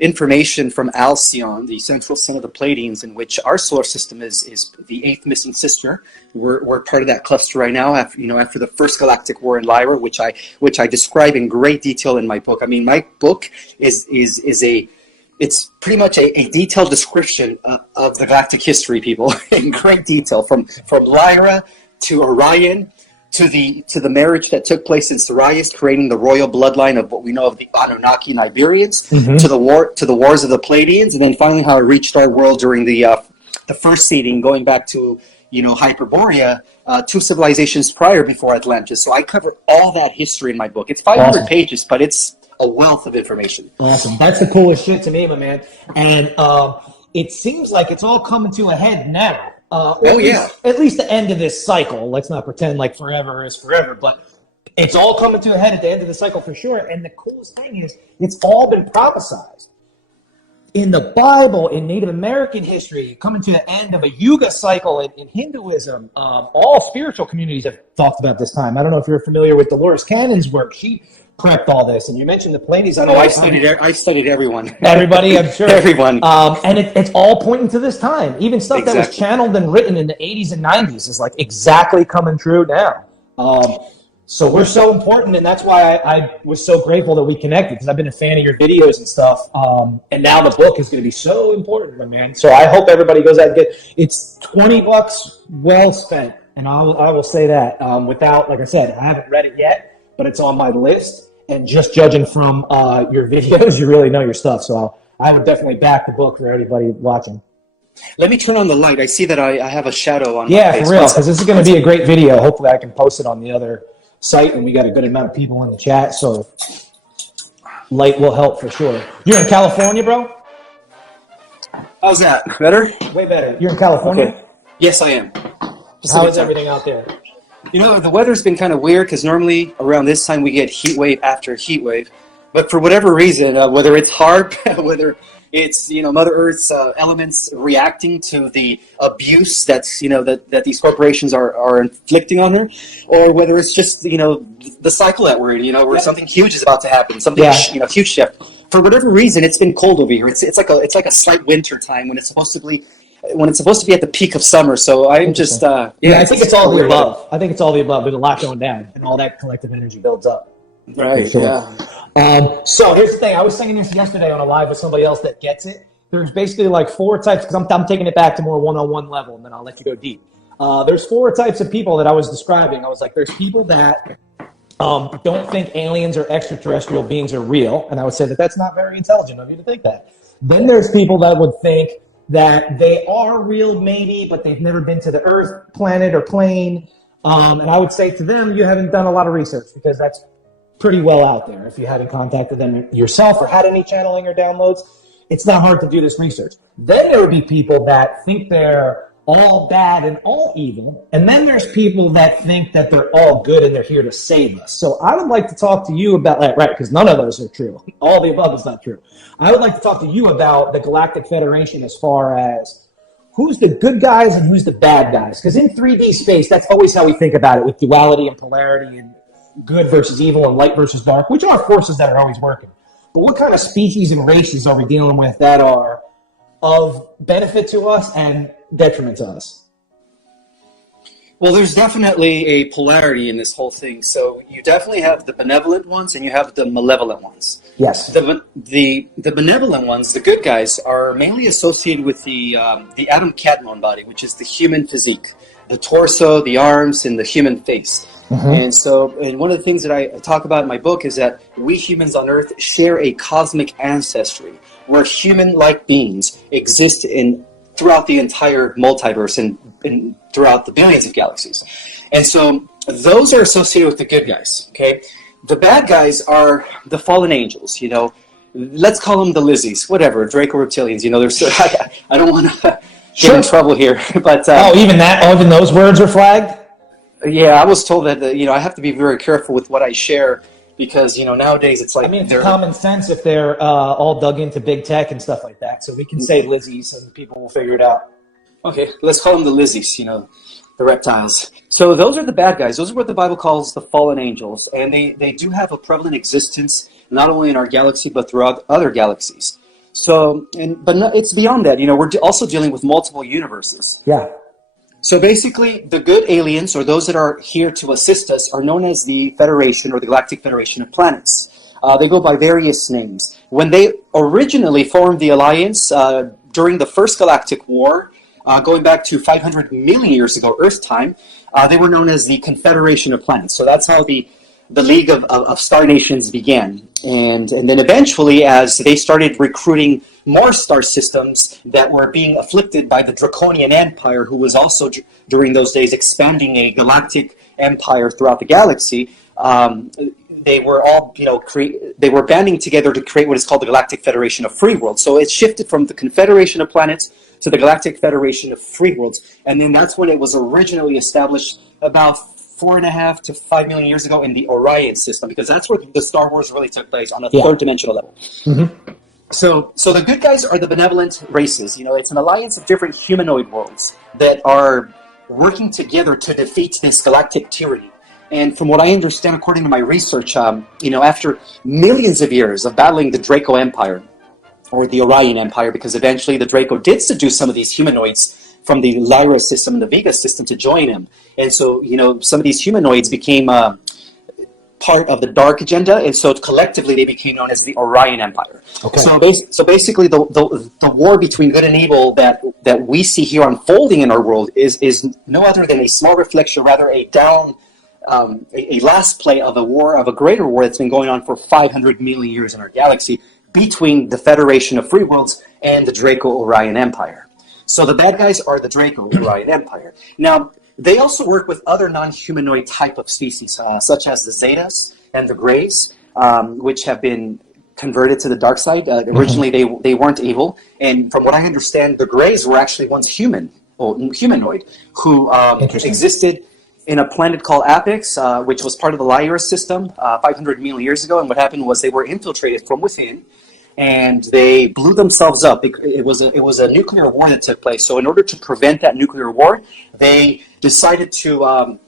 information from Alcyone, the central sun of the Pleiadians, in which our solar system is the eighth missing sister. We're part of that cluster right now. After the first galactic war in Lyra, which I describe in great detail in my book. I mean, my book it's pretty much a detailed description of the galactic history, people, in great detail, from Lyra to Orion, to the marriage that took place in Sirius, creating the royal bloodline of what we know of the Anunnaki and Iberians, to the wars of the Pleiadians, and then finally how it reached our world during the first seeding, going back to Hyperborea, 2 civilizations prior, before Atlantis. So I cover all that history in my book. It's 500 pages, but it's a wealth of information. Awesome. That's the coolest shit to me, my man. And it seems like it's all coming to a head now. At least the end of this cycle. Let's not pretend like forever is forever, but it's all coming to a head at the end of the cycle for sure. And the coolest thing is, it's all been prophesized. In the Bible, in Native American history, coming to the end of a Yuga cycle in Hinduism, all spiritual communities have talked about this time. I don't know if you're familiar with Dolores Cannon's work. She prepped all this, and you mentioned the Pleiades. I studied everyone. Everybody, I'm sure. Everyone. And it's all pointing to this time. Even stuff that was channeled and written in the 80s and 90s is like exactly coming true now. So we're so important, and that's why I was so grateful that we connected, because I've been a fan of your videos and stuff. And now the book is going to be so important, my man. So I hope everybody goes out and it's $20 well spent, and I will say that. Without, like I said, I haven't read it yet, but it's on my list. And just judging from your videos, you really know your stuff. So I would definitely back the book for anybody watching. Let me turn on the light. I see that I have a shadow on my face. For real, because this is going to be a great video. Hopefully I can post it on the other site, and we got a good amount of people in the chat, so light will help for sure. You're in California, bro? How's that? Better? Way better. You're in California? Okay. Yes, I am. How is everything out there? The weather's been kind of weird, because normally around this time we get heat wave after heat wave. But for whatever reason, whether it's hard, whether it's Mother Earth's elements reacting to the abuse that's that these corporations are inflicting on her, or whether it's just the cycle that we're in, where something huge is about to happen, something huge shift. For whatever reason, it's been cold over here. It's like a slight winter time when it's supposed to be at the peak of summer. So I'm just I think it's all the above. I think it's all the above. There's a lot going down, and all that collective energy builds up. Right. Sure. Yeah. So here's the thing. I was saying this yesterday on a live with somebody else that gets it. There's basically like 4 types, because I'm taking it back to more one-on-one level, and then I'll let you go deep. There's 4 types of people that I was describing. I was like, there's people that don't think aliens or extraterrestrial beings are real, and I would say that that's not very intelligent of you to think that. Then there's people that would think that they are real, maybe, but they've never been to the Earth planet or plane. And I would say to them, you haven't done a lot of research, because that's pretty well out there. If you hadn't contacted them yourself or had any channeling or downloads, it's not hard to do this research. Then there would be people that think they're all bad and all evil. And then there's people that think that they're all good and they're here to save us. So I would like to talk to you about that, right? Because none of those are true. All the above is not true. I would like to talk to you about the Galactic Federation as far as who's the good guys and who's the bad guys. Because in 3D space, that's always how we think about it, with duality and polarity and good versus evil and light versus dark, which are forces that are always working. But what kind of species and races are we dealing with that are of benefit to us and detriment to us? Well, there's definitely a polarity in this whole thing. So you definitely have the benevolent ones and you have the malevolent ones. Yes. The benevolent ones, the good guys, are mainly associated with the Adam Cadmon body, which is the human physique, the torso, the arms, and the human face. Mm-hmm. And one of the things that I talk about in my book is that we humans on Earth share a cosmic ancestry, where human-like beings exist throughout the entire multiverse and throughout the billions of galaxies. And so those are associated with the good guys, okay? The bad guys are the fallen angels, Let's call them the Lizzies, whatever, Draco reptilians, I don't want to get in trouble here. But even those words are flagged? Yeah, I was told that I have to be very careful with what I share, because nowadays it's like, it's common sense if they're all dug into big tech and stuff like that. So we can say Lizzies and people will figure it out. Okay, let's call them the Lizzies, the reptiles. So those are the bad guys. Those are what the Bible calls the fallen angels, and they do have a prevalent existence not only in our galaxy but throughout other galaxies. So, but no, it's beyond that. We're also dealing with multiple universes. Yeah. So basically, the good aliens, or those that are here to assist us, are known as the Federation or the Galactic Federation of Planets. They go by various names. When they originally formed the alliance during the First Galactic War, going back to 500 million years ago, Earth time, they were known as the Confederation of Planets. So that's how the League of Star Nations began. And then eventually, as they started recruiting more star systems that were being afflicted by the Draconian Empire, who was also during those days expanding a galactic empire throughout the galaxy, they were all, they were banding together to create what is called the Galactic Federation of Free Worlds. So it shifted from the Confederation of Planets to the Galactic Federation of Free Worlds, and then that's when it was originally established about 4.5 to 5 million years ago in the Orion system, because that's where the Star Wars really took place on a third dimensional level. Mm-hmm. So the good guys are the benevolent races. It's an alliance of different humanoid worlds that are working together to defeat this galactic tyranny. And from what I understand, according to my research, after millions of years of battling the Draco Empire, or the Orion Empire, because eventually the Draco did seduce some of these humanoids from the Lyra system and the Vega system to join him. And so, some of these humanoids became part of the dark agenda, and so collectively they became known as the Orion Empire. Okay. So basically, the war between good and evil that we see here unfolding in our world is no other than a small reflection, rather a last play of a greater war that's been going on for 500 million years in our galaxy between the Federation of Free Worlds and the Draco Orion Empire. So the bad guys are the Draco Orion Empire. Now, they also work with other non-humanoid type of species, such as the Zetas and the Greys, which have been converted to the dark side. Originally, they weren't evil, and from what I understand, the Greys were actually once humanoid, who existed in a planet called Apex, which was part of the Lyra system 500 million years ago. And what happened was they were infiltrated from within, and they blew themselves up. It was a nuclear war that took place. So in order to prevent that nuclear war, they decided to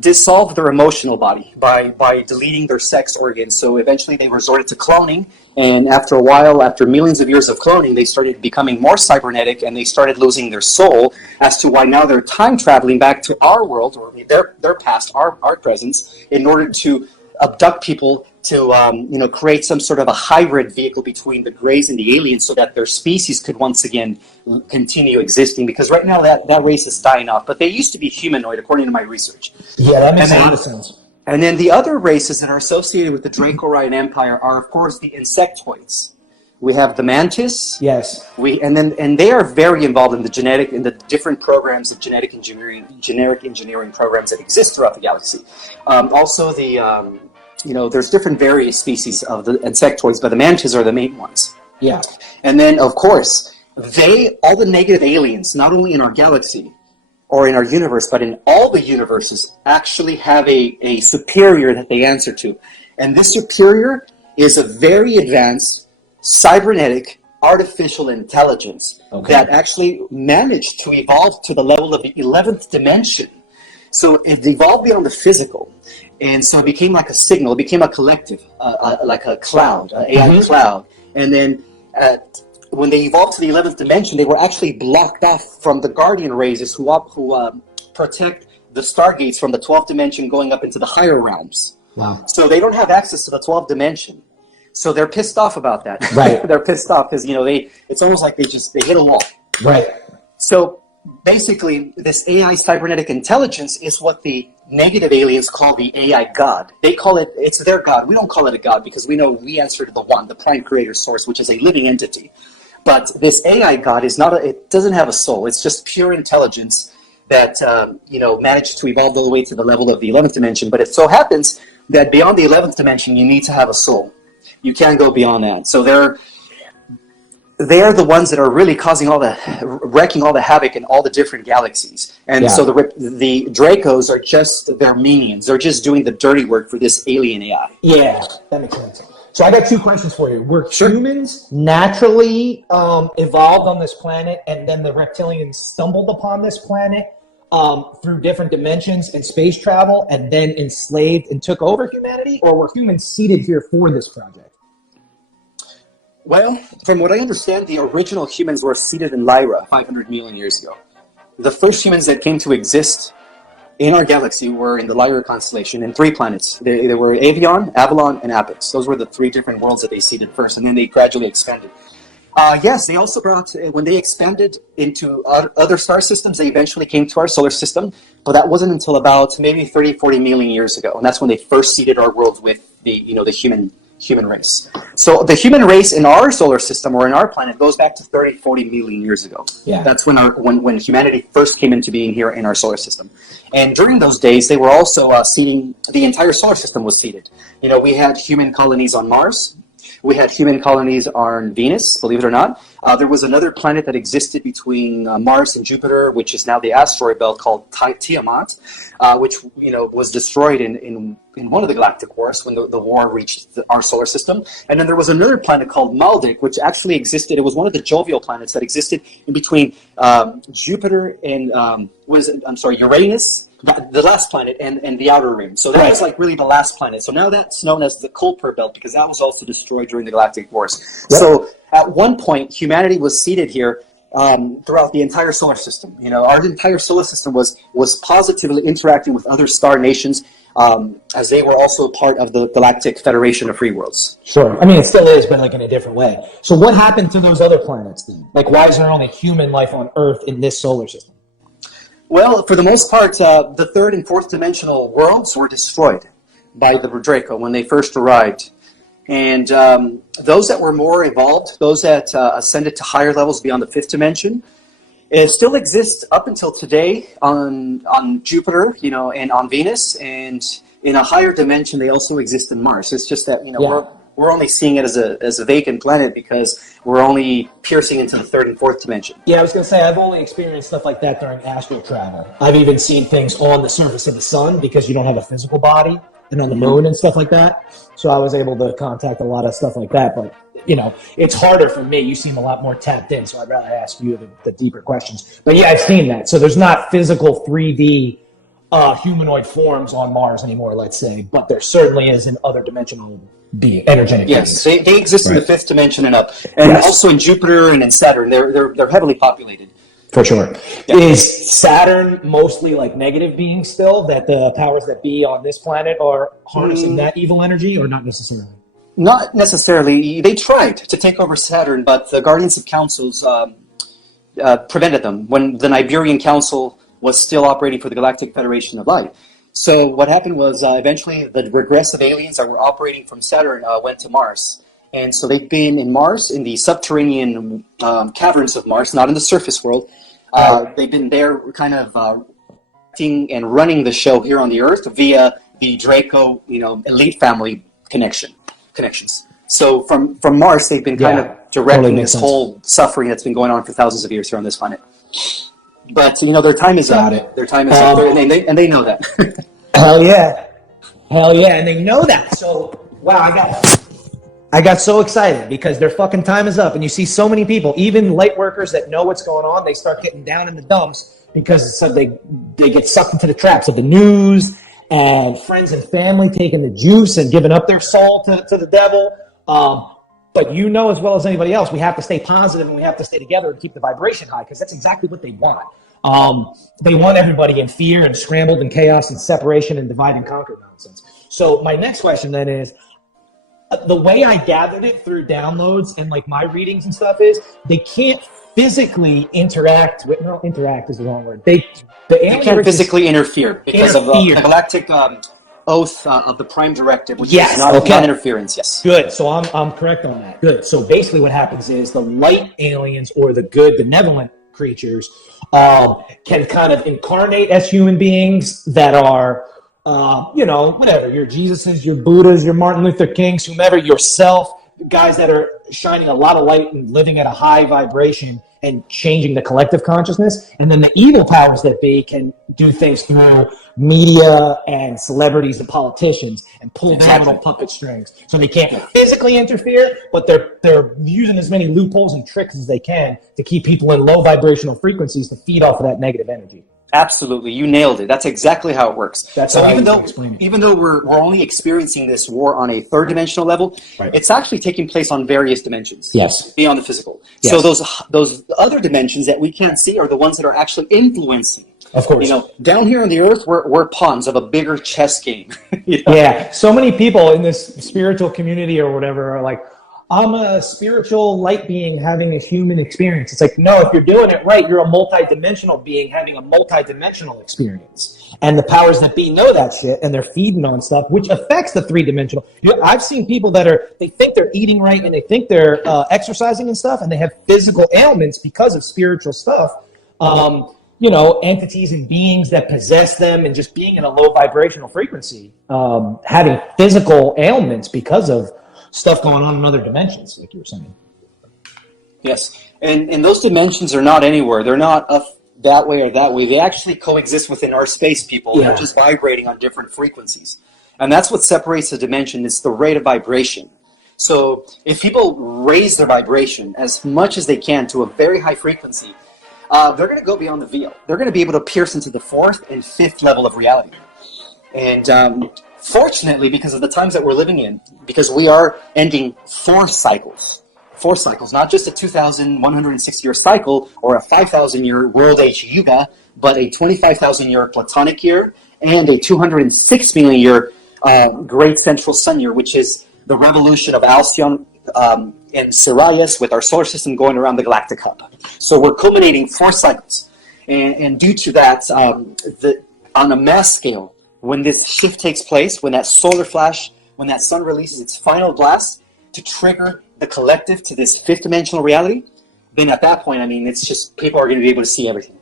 dissolve their emotional body by deleting their sex organs. So eventually they resorted to cloning, and after a while, after millions of years of cloning, they started becoming more cybernetic, and they started losing their soul, as to why now they're time traveling back to our world, or their past, our presence, in order to abduct people to create some sort of a hybrid vehicle between the Greys and the aliens, so that their species could once again continue existing. Because right now that race is dying off, but they used to be humanoid, according to my research. Yeah, that makes a lot of sense. And then the other races that are associated with the Draco Orion Empire are, of course, the insectoids. We have the mantis. Yes. And they are very involved in the different programs of genetic engineering programs that exist throughout the galaxy. Also there's different various species of the insectoids, but the mantis are the main ones. Yeah. And then, of course, all the negative aliens, not only in our galaxy or in our universe, but in all the universes, actually have a superior that they answer to. And this superior is a very advanced cybernetic artificial intelligence that actually managed to evolve to the level of the 11th dimension. So it evolved beyond the physical. And so it became like a signal. It became a collective, like a cloud, an AI cloud. And then when they evolved to the 11th dimension, they were actually blocked off from the guardian races who protect the stargates from the 12th dimension going up into the higher realms. Wow. So they don't have access to the 12th dimension. So they're pissed off about that. Right. They're pissed off because, it's almost like they hit a wall. Right. So basically, this AI cybernetic intelligence is what the negative aliens call the AI God. They call it's their God. We don't call it a God because we know we answer to the one, the prime creator source, which is a living entity. But this AI God it doesn't have a soul. It's just pure intelligence that, managed to evolve all the way to the level of the 11th dimension. But it so happens that beyond the 11th dimension, you need to have a soul. You can't go beyond that. So they're the ones that are really wrecking all the havoc in all the different galaxies. And so the Dracos are just their minions. They're just doing the dirty work for this alien AI. Yeah, that makes sense. So I got two questions for you. Were humans naturally evolved on this planet, and then the reptilians stumbled upon this planet through different dimensions and space travel, and then enslaved and took over humanity? Or were humans seeded here for this project? Well, from what I understand, the original humans were seated in Lyra 500 million years ago. The first humans that came to exist in our galaxy were in the Lyra constellation in 3 planets. They were Avion, Avalon, and Apex. Those were the 3 different worlds that they seeded first, and then they gradually expanded. Yes, they also brought, when they expanded into other star systems, they eventually came to our solar system, but that wasn't until about maybe 30, 40 million years ago, and that's when they first seeded our world with the human race. So the human race in our solar system or in our planet goes back to 30, 40 million years ago. Yeah. That's when humanity first came into being here in our solar system. And during those days, they were also seeding, the entire solar system was seeded. We had human colonies on Mars. We had human colonies on Venus, believe it or not. There was another planet that existed between Mars and Jupiter, which is now the asteroid belt, called Tiamat, which was destroyed in one of the galactic wars when the war reached our solar system. And then there was another planet called Maldek, which actually existed. It was one of the jovial planets that existed in between Jupiter and Uranus, the last planet, and the outer rim. So that was like really the last planet. So now that's known as the Kuiper belt because that was also destroyed during the galactic wars. Yep. So at one point, humanity was seated here throughout the entire solar system. Our entire solar system was positively interacting with other star nations as they were also part of the Galactic Federation of Free Worlds. Sure. I mean, it still is, but like in a different way. So what happened to those other planets then? Like, why is there only human life on Earth in this solar system? Well, for the most part, the 3rd and 4th dimensional worlds were destroyed by the Draco when they first arrived. And those that were more evolved, those that ascended to higher levels beyond the 5th dimension, it still exists up until today on Jupiter, and on Venus. And in a higher dimension, they also exist in Mars. It's just that, we're only seeing it as a vacant planet because we're only piercing into the 3rd and 4th dimension. Yeah, I was going to say, I've only experienced stuff like that during astral travel. I've even seen things on the surface of the sun because you don't have a physical body, and on the moon and stuff like that. So I was able to contact a lot of stuff like that. But, it's harder for me. You seem a lot more tapped in, so I'd rather ask you the deeper questions. But yeah, I've seen that. So there's not physical 3D humanoid forms on Mars anymore, let's say, but there certainly is in other dimensional energetic beings. Yes, they exist in the 5th dimension and up, and also in Jupiter and in Saturn. They're heavily populated. For sure. Yeah. Is Saturn mostly like negative beings still, that the powers that be on this planet are harnessing that evil energy, or not necessarily? Not necessarily. They tried to take over Saturn, but the Guardians of Councils prevented them when the Niberian Council was still operating for the Galactic Federation of Light. So what happened was eventually the regressive aliens that were operating from Saturn went to Mars. And so they've been in Mars, in the subterranean caverns of Mars, not in the surface world. They've been there kind of acting and running the show here on the Earth via the Draco, elite family connections. So from Mars, they've been kind of directing this whole suffering that's been going on for thousands of years here on this planet. But their time is up. Their time is up, and they know that. Hell yeah, and they know that. So wow, I got so excited because their fucking time is up, and you see so many people, even light workers that know what's going on, they start getting down in the dumps because they get sucked into the traps of the news and friends and family taking the juice and giving up their soul to the devil. But as well as anybody else, we have to stay positive and we have to stay together and keep the vibration high because that's exactly what they want. They want everybody in fear and scrambled and chaos and separation and divide and conquer nonsense. So my next question then is, the way I gathered it through downloads and like my readings and stuff is they can't physically interact with, no, interact is the wrong word. They can't physically interfere because of the galactic oath of the Prime Directive, which is non-interference. Yes. Good. So I'm correct on that. Good. So basically what happens is the light aliens or the good benevolent creatures can kind of incarnate as human beings that are whatever, your Jesuses, your Buddhas, your Martin Luther Kings, whomever, yourself, guys that are shining a lot of light and living at a high vibration and changing the collective consciousness. And then the evil powers that be can do things through media and celebrities and politicians and pull their little puppet strings. So they can't physically interfere, but they're using as many loopholes and tricks as they can to keep people in low vibrational frequencies to feed off of that negative energy. Absolutely, you nailed it. That's exactly how it works. That's So how I even usually though explain it. even though we're only experiencing this war on a third dimensional level, Right. it's actually taking place on various dimensions. Yes. Beyond the physical. Yes. So those other dimensions that we can't see are the ones that are actually influencing. Of course. Down here on the earth, we're pawns of a bigger chess game. Yeah. So many people in this spiritual community or whatever are like, I'm a spiritual light being having a human experience. It's like, no, if you're doing it right, you're a multidimensional being having a multidimensional experience. And the powers that be know that shit, and they're feeding on stuff, which affects the three-dimensional. I've seen people they think they're eating right, and they think they're exercising and stuff, and they have physical ailments because of spiritual stuff. Entities and beings that possess them and just being in a low vibrational frequency, having physical ailments because of stuff going on in other dimensions, like you were saying. Yes, and those dimensions are not anywhere. They're not up that way or that way. They actually coexist within our space, people. Yeah. They're just vibrating on different frequencies. And that's what separates the dimension. It's the rate of vibration. So if people raise their vibration as much as they can to a very high frequency, they're going to go beyond the veil. They're going to be able to pierce into the fourth and fifth level of reality. And fortunately, because of the times that we're living in, because we are ending four cycles, not just a 2,160-year cycle or a 5,000-year world age yuga, but a 25,000-year platonic year and a 206 million-year great central sun year, which is the revolution of Alcyon and Sirius with our solar system going around the galactic hub. So we're culminating four cycles. And due to that, on a mass scale, when this shift takes place, when that solar flash, when that sun releases its final blast to trigger the collective to this fifth dimensional reality, then at that point, it's just people are going to be able to see everything.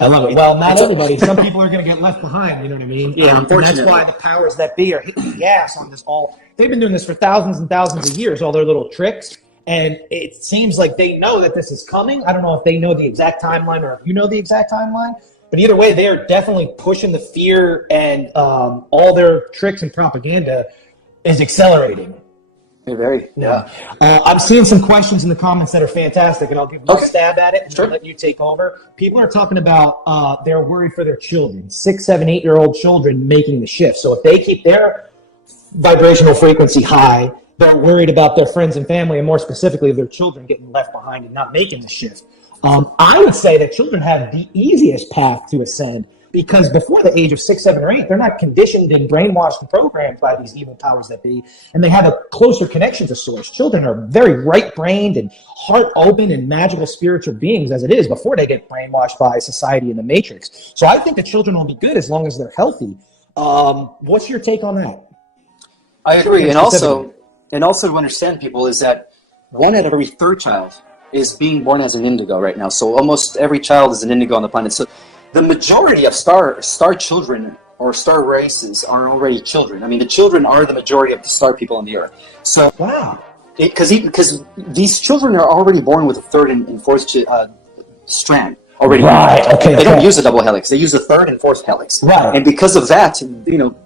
I love it. Well, not everybody. Some people are going to get left behind, you know what I mean? Yeah, unfortunately. And that's why the powers that be are hitting the gas on this all. They've been doing this for thousands and thousands of years, all their little tricks. And it seems like they know that this is coming. I don't know if they know the exact timeline or if you know the exact timeline. But either way, they are definitely pushing the fear, and all their tricks and propaganda is accelerating. Yeah. I'm seeing some questions in the comments that are fantastic, and I'll give one stab at it and Sure. let you take over. People are talking about they're worried for their children, 6, 7, 8-year-old children making the shift. So if they keep their vibrational frequency high, they're worried about their friends and family, and more specifically, their children getting left behind and not making the shift. I would say that children have the easiest path to ascend because before the age of 6, 7, or 8, they're not conditioned and brainwashed and programmed by these evil powers that be, and they have a closer connection to source. Children are very right-brained and heart-open and magical spiritual beings as it is before they get brainwashed by society and the matrix. So I think the children will be good as long as they're healthy. What's your take on that? I agree. And also to understand people is that 1 out of every 3rd child is being born as an indigo right now. So almost every child is an indigo on the planet. So the majority of star children or star races are already children. The children are the majority of the star people on the earth. So Wow. Because these children are already born with a 3rd and 4th strand already. Right. Okay. They don't use a double helix. They use a 3rd and 4th helix. Right. And because of that,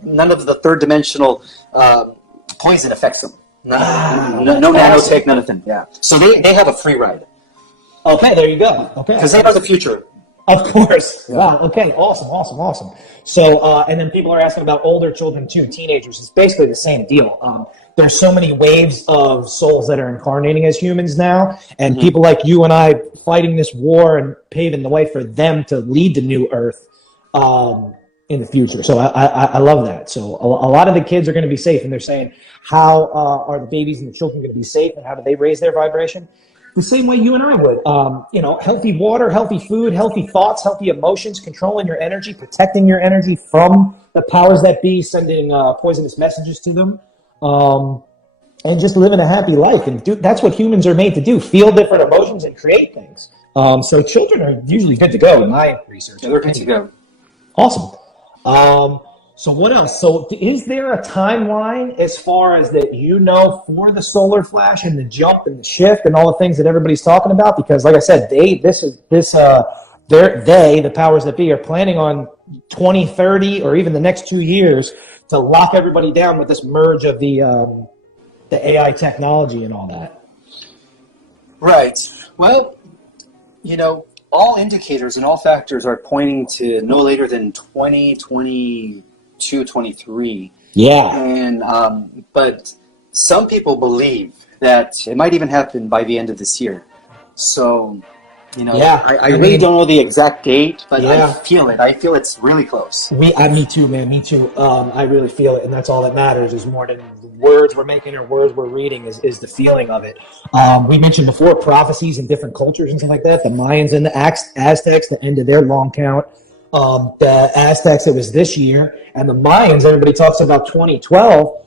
none of the 3rd dimensional poison affects them. No nanotech, none of them. Yeah. So they have a free ride. Okay, there you go. Okay. Because they are the future. Of course. Yeah. Wow. Okay. Awesome. So, and then people are asking about older children too, teenagers. It's basically the same deal. There's so many waves of souls that are incarnating as humans now, and people like you and I fighting this war and paving the way for them to lead the new Earth in the future. So I love that. So a lot of the kids are going to be safe, and they're saying, how are the babies and the children going to be safe, and how do they raise their vibration? The same way you and I would. Healthy water, healthy food, healthy thoughts, healthy emotions, controlling your energy, protecting your energy from the powers that be, sending poisonous messages to them, and just living a happy life. And that's what humans are made to do, feel different emotions and create things. So children are usually good to go in my research. Yeah, they're good to go. Awesome. So what else? So is there a timeline as far as that for the solar flash and the jump and the shift and all the things that everybody's talking about? Because like I said, the powers that be are planning on 2030 or even the next 2 years to lock everybody down with this merge of the AI technology and all that. Right. Well, all indicators and all factors are pointing to no later than 2022, 23. Yeah. And but some people believe that it might even happen by the end of this year. So, I really don't know the exact date, but I feel it. I feel it's really close. Me too, man. Me too. I really feel it, and that's all that matters. Is more than the words we're making or words we're reading. Is the feeling of it. We mentioned before prophecies in different cultures and stuff like that. The Mayans and the Aztecs, the end of their long count. The Aztecs, it was this year, and the Mayans. Everybody talks about 2012.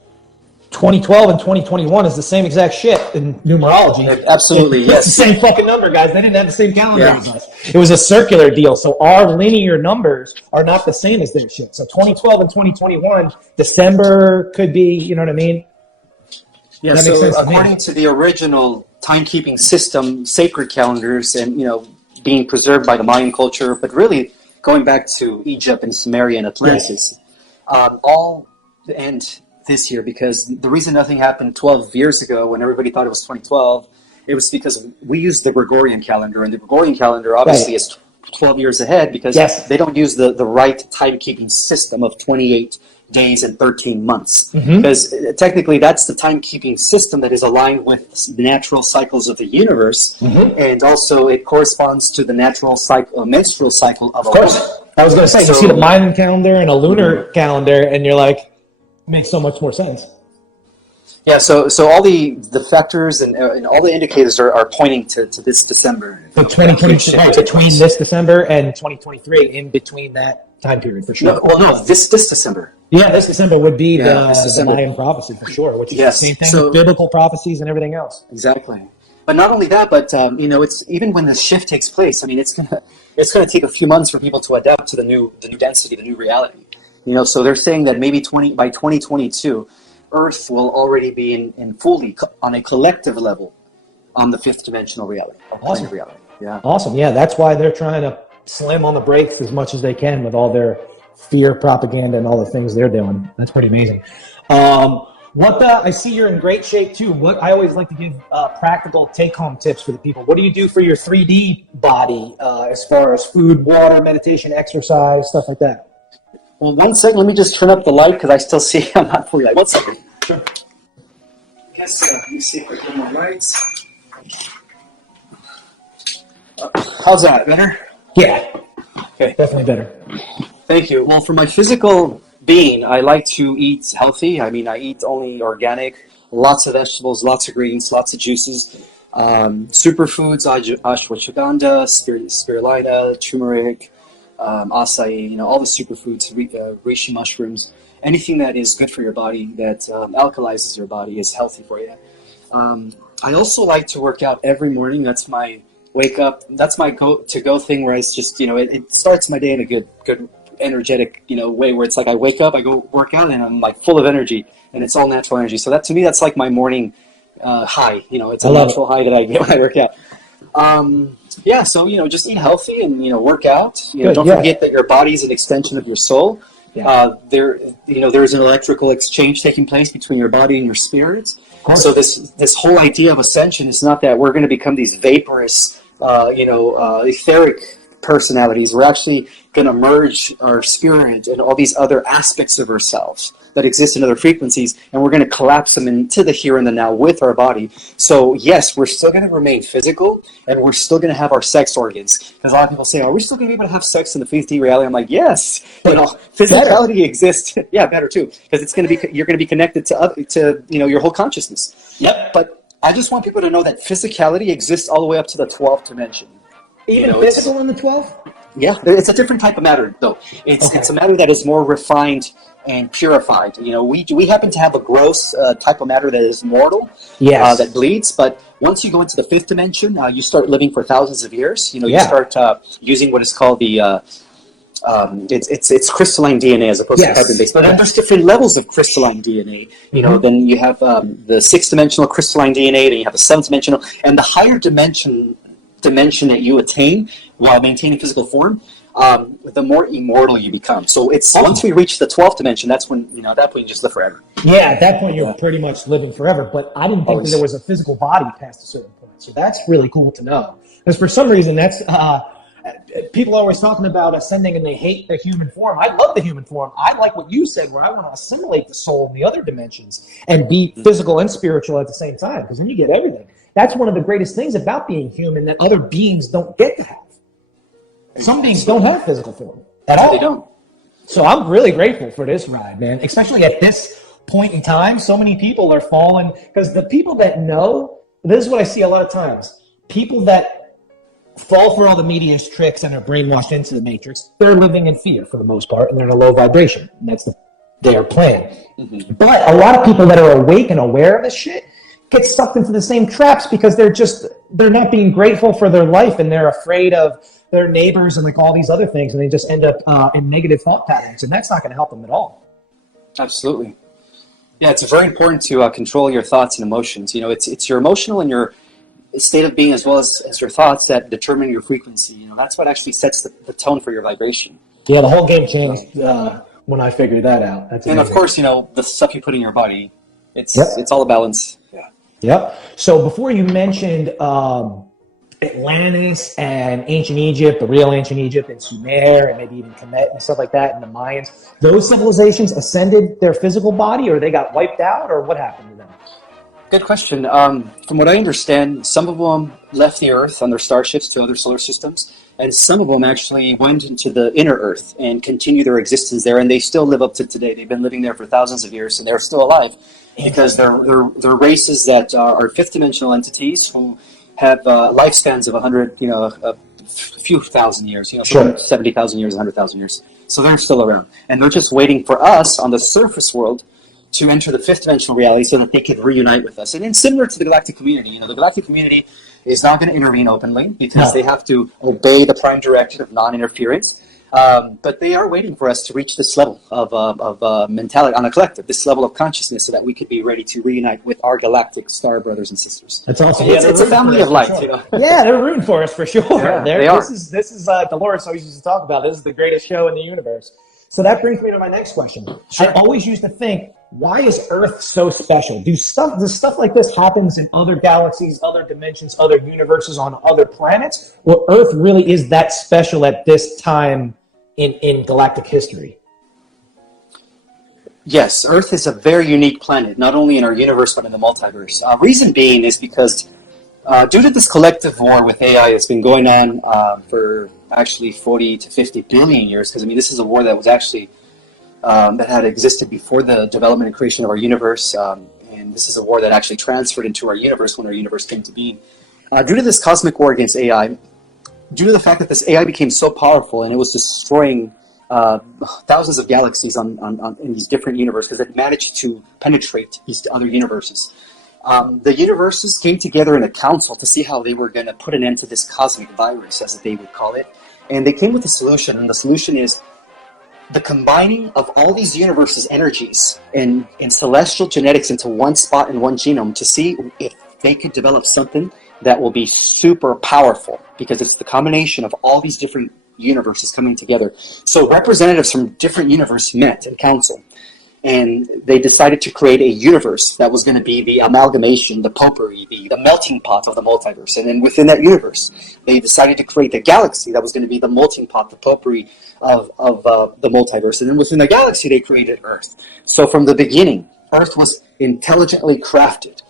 2012 and 2021 is the same exact shit in numerology. Absolutely, yes. It's the same fucking number, guys. They didn't have the same calendar as us. It was a circular deal. So our linear numbers are not the same as their shit. So 2012 and 2021, December could be, you know what I mean? Yeah, so according to the original timekeeping system, sacred calendars, and, being preserved by the Mayan culture, but really going back to Egypt and Sumeria and Atlantis, all end this year, because the reason nothing happened 12 years ago when everybody thought it was 2012, it was because we used the Gregorian calendar, and the Gregorian calendar obviously is 12 years ahead because they don't use the right timekeeping system of 28 days and 13 months. Because technically that's the timekeeping system that is aligned with the natural cycles of the universe, and also it corresponds to the natural menstrual cycle of a woman. I was going to say, you see the Mayan calendar and a lunar calendar, and you're like, makes so much more sense. Yeah, so all the factors and all the indicators are pointing to this December. So 2023, between this December and 2023, in between that time period, for sure. No, this December. Yeah, this December would be the Mayan prophecy, for sure, which is the same thing with biblical prophecies and everything else. Exactly. But not only that, but it's even when the shift takes place, I mean, it's gonna take a few months for people to adapt to the new density, the new reality. So they're saying that maybe by 2022, Earth will already be in fully on a collective level on the fifth dimensional reality, plane of reality. Yeah. Awesome. Yeah, that's why they're trying to slam on the brakes as much as they can with all their fear propaganda and all the things they're doing. That's pretty amazing. I see you're in great shape too. What I always like to give practical take-home tips for the people. What do you do for your 3D body as far as food, water, meditation, exercise, stuff like that? Well, 1 second. Let me just turn up the light because I still see I'm not fully light. 1 second. Sure. I guess let me see if I get more lights. How's that? Better? Yeah. Okay. Definitely better. Thank you. Well, for my physical being, I like to eat healthy. I mean, I eat only organic, lots of vegetables, lots of greens, lots of juices. Superfoods, ashwagandha, spirulina, turmeric, acai, all the superfoods, reishi mushrooms, anything that is good for your body, that alkalizes your body, is healthy for you. I also like to work out every morning. That's my wake up. That's my go thing, where it's just, it starts my day in a good energetic, way, where it's like I wake up, I go work out, and I'm like full of energy, and it's all natural energy. So to me, that's like my morning high. It's a natural high that I get when I work out. So just eat healthy and work out. Don't forget that your body is an extension of your soul. There's an electrical exchange taking place between your body and your spirit. So this whole idea of ascension is not that we're going to become these vaporous, etheric personalities. We're actually going to merge our spirit and all these other aspects of ourselves that exist in other frequencies, and we're going to collapse them into the here and the now with our body. So yes, we're still going to remain physical, and we're still going to have our sex organs. Because a lot of people say, are we still going to be able to have sex in the 5D reality? I'm like, yes. Physicality exists. Yeah, better too, because you're going to be connected to your whole consciousness. Yep. But I just want people to know that physicality exists all the way up to the 12th dimension. Even physical in the 12th? Yeah, it's a different type of matter, though. It's a matter that is more refined and purified. We happen to have a gross type of matter that is mortal, that bleeds. But once you go into the fifth dimension, you start living for thousands of years. You start using what is called the it's crystalline DNA as opposed to carbon-based. But there's different levels of crystalline DNA. Then you have the sixth dimensional crystalline DNA. Then you have the seventh dimensional, and the higher dimension that you attain while maintaining physical form, the more immortal you become. So it's once we reach the 12th dimension, that's when at that point you just live forever. Yeah, at that point you're pretty much living forever. But I didn't think that there was a physical body past a certain point. So that's really cool to know. Because for some reason, that's people are always talking about ascending and they hate the human form. I love the human form. I like what you said, where I want to assimilate the soul in the other dimensions and be physical and spiritual at the same time, because then you get everything. That's one of the greatest things about being human that other beings don't get to have. Some beings don't have physical form at all. They don't. So I'm really grateful for this ride, man, especially at this point in time. So many people are falling, because the people that know, this is what I see a lot of times, people that fall for all the media's tricks and are brainwashed into the matrix, they're living in fear for the most part, and they're in a low vibration. And that's their plan. Mm-hmm. But a lot of people that are awake and aware of this shit get sucked into the same traps, because they're not being grateful for their life, and they're afraid of their neighbors and like all these other things, and they just end up in negative thought patterns, and that's not going to help them at all. Absolutely. Yeah, it's very important to control your thoughts and emotions. You know, it's your emotional and your state of being, as well as your thoughts, that determine your frequency. You know, that's what actually sets the tone for your vibration. Yeah, the whole game changed when I figured that out. That's and amazing. Of course, you know, the stuff you put in your body, it's all a balance. Yeah. Yep. So before you mentioned Atlantis and ancient Egypt, the real ancient Egypt, and Sumer, and maybe even Kemet and stuff like that, and the Mayans, those civilizations ascended their physical body, or they got wiped out, or what happened to them? Good question. From what I understand, some of them left the Earth on their starships to other solar systems, and some of them actually went into the inner Earth and continue their existence there, and they still live up to today. They've been living there for thousands of years, and they're still alive, because they're races that are fifth-dimensional entities who have lifespans of 100, a few thousand years, sure. 70,000 years, 100,000 years. So they're still around. And they're just waiting for us on the surface world to enter the fifth dimensional reality so that they can reunite with us. And then similar to the galactic community, the galactic community is not going to intervene openly, because they have to obey the prime directive of non-interference. But they are waiting for us to reach this level of mentality on a collective, this level of consciousness, so that we could be ready to reunite with our galactic star brothers and sisters. That's awesome. It's a family of light. Sure. Yeah, they're rooting for us for sure. Yeah, they are. This is Dolores always used to talk about. This is the greatest show in the universe. So that brings me to my next question. Sure. I always used to think, why is Earth so special? Does stuff like this happens in other galaxies, other dimensions, other universes, on other planets? Or Earth really is that special at this time in galactic history? Yes, Earth is a very unique planet, not only in our universe, but in the multiverse. Reason being is because due to this collective war with AI that's been going on for actually 40 to 50 billion years, because this is a war that was actually that had existed before the development and creation of our universe, and this is a war that actually transferred into our universe when our universe came to being. Due to this cosmic war against AI, due to the fact that this AI became so powerful and it was destroying thousands of galaxies in these different universes, because it managed to penetrate these other universes. The universes came together in a council to see how they were going to put an end to this cosmic virus, as they would call it. And they came with a solution, and the solution is the combining of all these universes' energies and celestial genetics into one spot in one genome to see if they could develop something that will be super powerful, because it's the combination of all these different universes coming together. So representatives from different universes met in council, and they decided to create a universe that was going to be the amalgamation, the potpourri, the melting pot of the multiverse. And then within that universe, they decided to create a galaxy that was going to be the melting pot, the potpourri of the multiverse. And then within the galaxy, they created Earth. So from the beginning, Earth was intelligently crafted,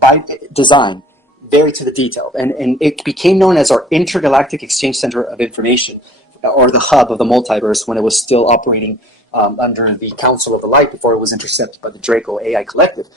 by design, very to the detail. And it became known as our intergalactic exchange center of information, or the hub of the multiverse, when it was still operating under the Council of the Light before it was intercepted by the Draco AI Collective.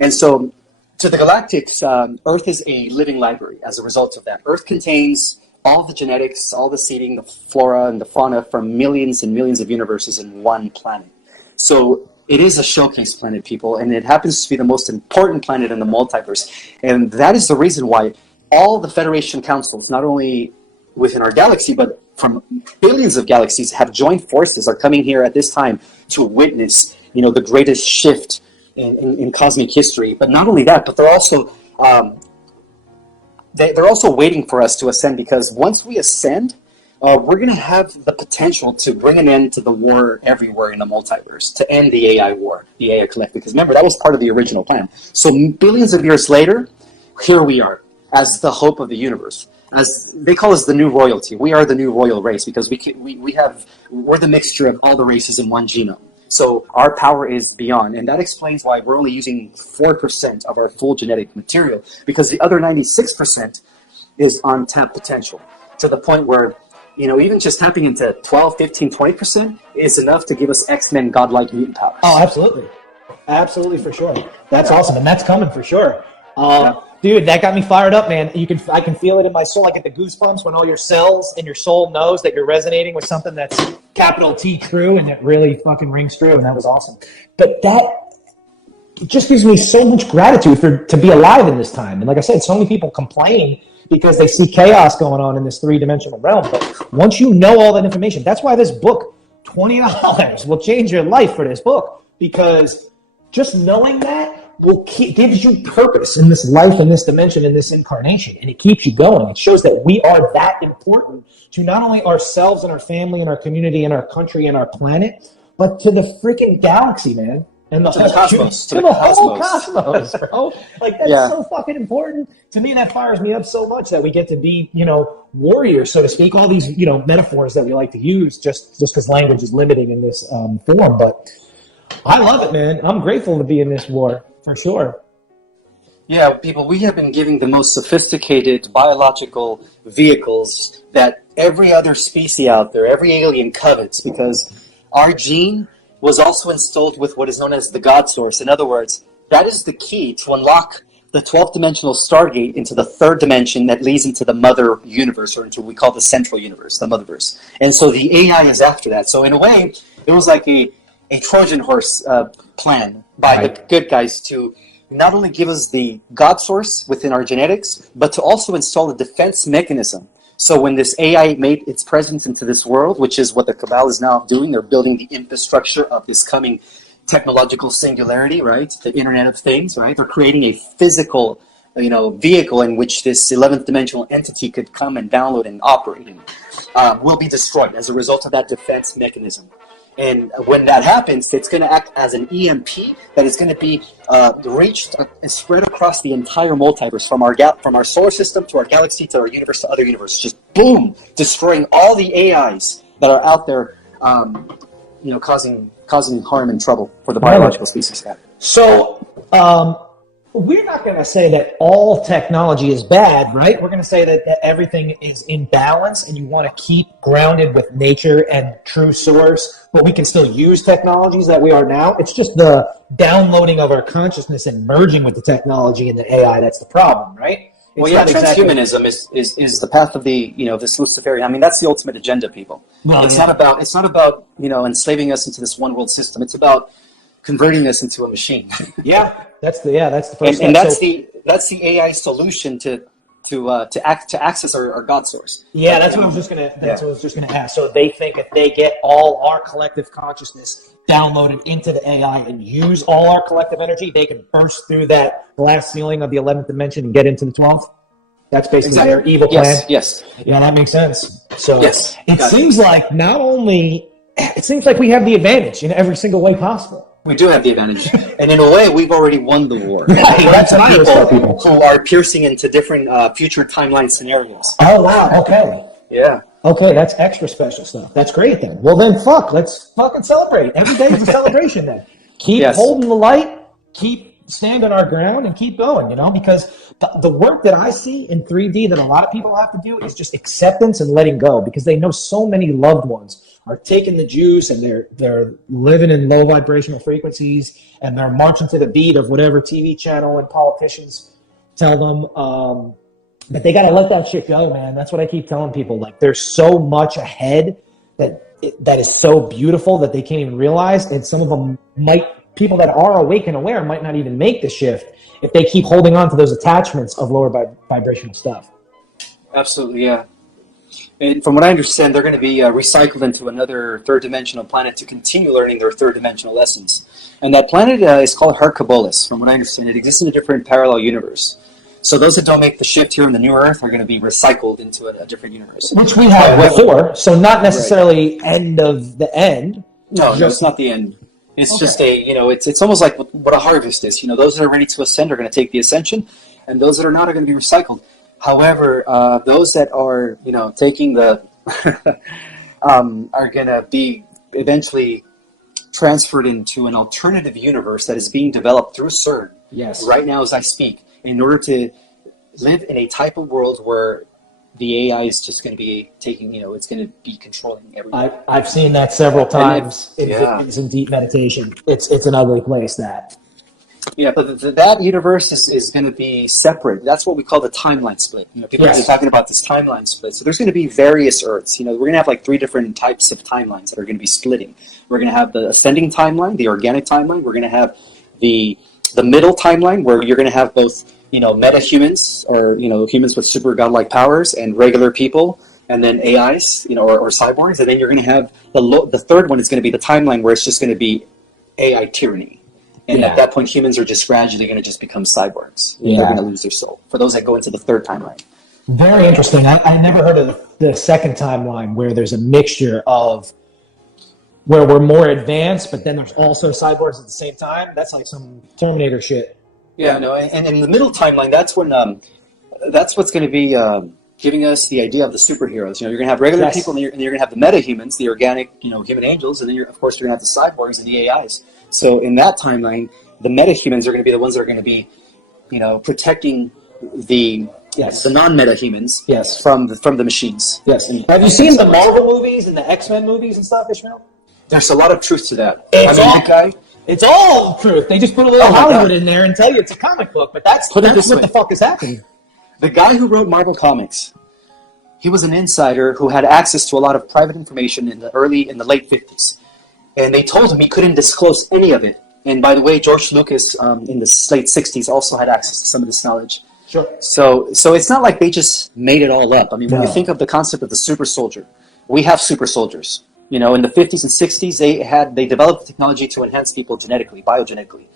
And so to the galactics, Earth is a living library as a result of that. Earth contains all the genetics, all the seeding, the flora and the fauna from millions and millions of universes in one planet. So it is a showcase planet, people, and it happens to be the most important planet in the multiverse. And that is the reason why all the Federation councils, not only within our galaxy, but from billions of galaxies, have joined forces, are coming here at this time to witness, the greatest shift in cosmic history. But not only that, but they're also waiting for us to ascend, because once we ascend, we're going to have the potential to bring an end to the war everywhere in the multiverse, to end the AI war, the AI collective. Because remember, that was part of the original plan. So billions of years later, here we are as the hope of the universe. as they call us the new royalty. We are the new royal race because we're the mixture of all the races in one genome. So our power is beyond, and that explains why we're only using 4% of our full genetic material, because the other 96% is untapped potential, to the point where, even just tapping into 12, 15, 20% is enough to give us X-Men godlike mutant powers. Oh, absolutely. Absolutely, for sure. That's awesome, and that's coming for sure. Yeah. Dude, that got me fired up, man. I can feel it in my soul. I get the goosebumps when all your cells and your soul knows that you're resonating with something that's capital T true, and it really fucking rings true, and that was awesome. But that just gives me so much gratitude to be alive in this time. And like I said, so many people complain because they see chaos going on in this three-dimensional realm. But once you know all that information, that's why this book, $20 will change your life for this book, because just knowing that gives you purpose in this life, in this dimension, in this incarnation, and it keeps you going. It shows that we are that important to not only ourselves and our family and our community and our country and our planet, but to the freaking galaxy, man. And the cosmos. To the whole cosmos, bro. Like, that's so fucking important. To me, that fires me up so much that we get to be, warriors, so to speak. All these, metaphors that we like to use just because language is limiting in this form. But I love it, man. I'm grateful to be in this war. For sure. Yeah, people, we have been giving the most sophisticated biological vehicles that every other species out there, every alien covets, because our gene was also installed with what is known as the God Source. In other words, that is the key to unlock the 12th dimensional Stargate into the third dimension that leads into the mother universe, or into what we call the central universe, the motherverse. And so the AI is after that. So in a way, it was like a Trojan horse plan by the good guys to not only give us the God source within our genetics, but to also install a defense mechanism. So when this AI made its presence into this world, which is what the Cabal is now doing, they're building the infrastructure of this coming technological singularity, right? The Internet of Things, right? They're creating a physical, vehicle in which this 11th dimensional entity could come and download and operate, and will be destroyed as a result of that defense mechanism. And when that happens, it's going to act as an EMP that is going to be reached and spread across the entire multiverse, from our solar system to our galaxy to our universe to other universes. Just boom, destroying all the AIs that are out there, causing harm and trouble for the biological species. So, we're not going to say that all technology is bad, right? We're going to say that everything is in balance, and you want to keep grounded with nature and true source, but we can still use technologies that we are now. It's just the downloading of our consciousness and merging with the technology and the AI that's the problem, right? Transhumanism is the path of the this Luciferian. I mean, that's the ultimate agenda, people. Well, it's not about enslaving us into this one world system. It's about converting this into a machine. That's the first step. And that's the AI solution to access our God source. Yeah, that's what I was just gonna ask. So they think if they get all our collective consciousness downloaded into the AI and use all our collective energy, they can burst through that glass ceiling of the 11th dimension and get into the 12th. That's basically their evil plan. Yes. Yeah, that makes sense. So it seems like we have the advantage in every single way possible. We do have the advantage, and in a way, we've already won the war. That's people who are piercing into different future timeline scenarios. Oh wow! Okay. Yeah. Okay, that's extra special stuff. That's great then. Well then, let's fucking celebrate. Every day is a celebration then. Keep holding the light. Keep standing our ground and keep going. Because the work that I see in 3D that a lot of people have to do is just acceptance and letting go, because they know so many loved ones are taking the juice and they're living in low vibrational frequencies, and they're marching to the beat of whatever TV channel and politicians tell them. But they got to let that shit go, man. That's what I keep telling people. Like, there's so much ahead that is so beautiful that they can't even realize. And some of them people that are awake and aware might not even make the shift if they keep holding on to those attachments of lower vibrational stuff. Absolutely, yeah. And from what I understand, they're going to be recycled into another third-dimensional planet to continue learning their third-dimensional lessons. And that planet is called Hercubolus. From what I understand, it exists in a different parallel universe. So those that don't make the shift here on the new Earth are going to be recycled into a different universe. Which we had before, so not necessarily end of the end. No, it's not the end. It's just it's almost like what a harvest is. Those that are ready to ascend are going to take the ascension, and those that are not are going to be recycled. However, those that are, taking the are going to be eventually transferred into an alternative universe that is being developed through CERN right now as I speak, in order to live in a type of world where the AI is just going to be taking, it's going to be controlling everything. I've seen that several times in videos and deep meditation. It's an ugly place, that. Yeah, but that universe is going to be separate. That's what we call the timeline split. People are talking about this timeline split. So there's going to be various Earths. We're going to have like 3 different types of timelines that are going to be splitting. We're going to have the ascending timeline, the organic timeline. We're going to have the middle timeline, where you're going to have both, meta-humans, or, humans with super godlike powers, and regular people, and then AIs, or cyborgs. And then you're going to have the third one is going to be the timeline where it's just going to be AI tyranny. And at that point, humans are just gradually going to just become cyborgs. They're going to lose their soul. For those that go into the third timeline. Very interesting. I never heard of the second timeline, where there's a mixture of where we're more advanced, but then there's also cyborgs at the same time. That's like some Terminator shit. Yeah, no, and in the middle timeline, that's when that's what's going to be giving us the idea of the superheroes. You're going to have regular people, and you're going to have the meta-humans, the organic, human angels, and then of course you're going to have the cyborgs and the AIs. So in that timeline, the meta-humans are going to be the ones that are going to be, protecting the non-meta-humans from the machines. Yes. And have you seen the Marvel movies and the X-Men movies and stuff, Ishmael? There's a lot of truth to that. It's all truth. They just put a little Hollywood in there and tell you it's a comic book, but that's what the fuck is happening. The guy who wrote Marvel Comics, he was an insider who had access to a lot of private information in the late 50s. And they told him he couldn't disclose any of it. And by the way, George Lucas in the late 60s also had access to some of this knowledge. Sure. So it's not like they just made it all up. I mean, when you think of the concept of the super soldier, we have super soldiers. In the 50s and 60s, they developed technology to enhance people genetically, biogenetically.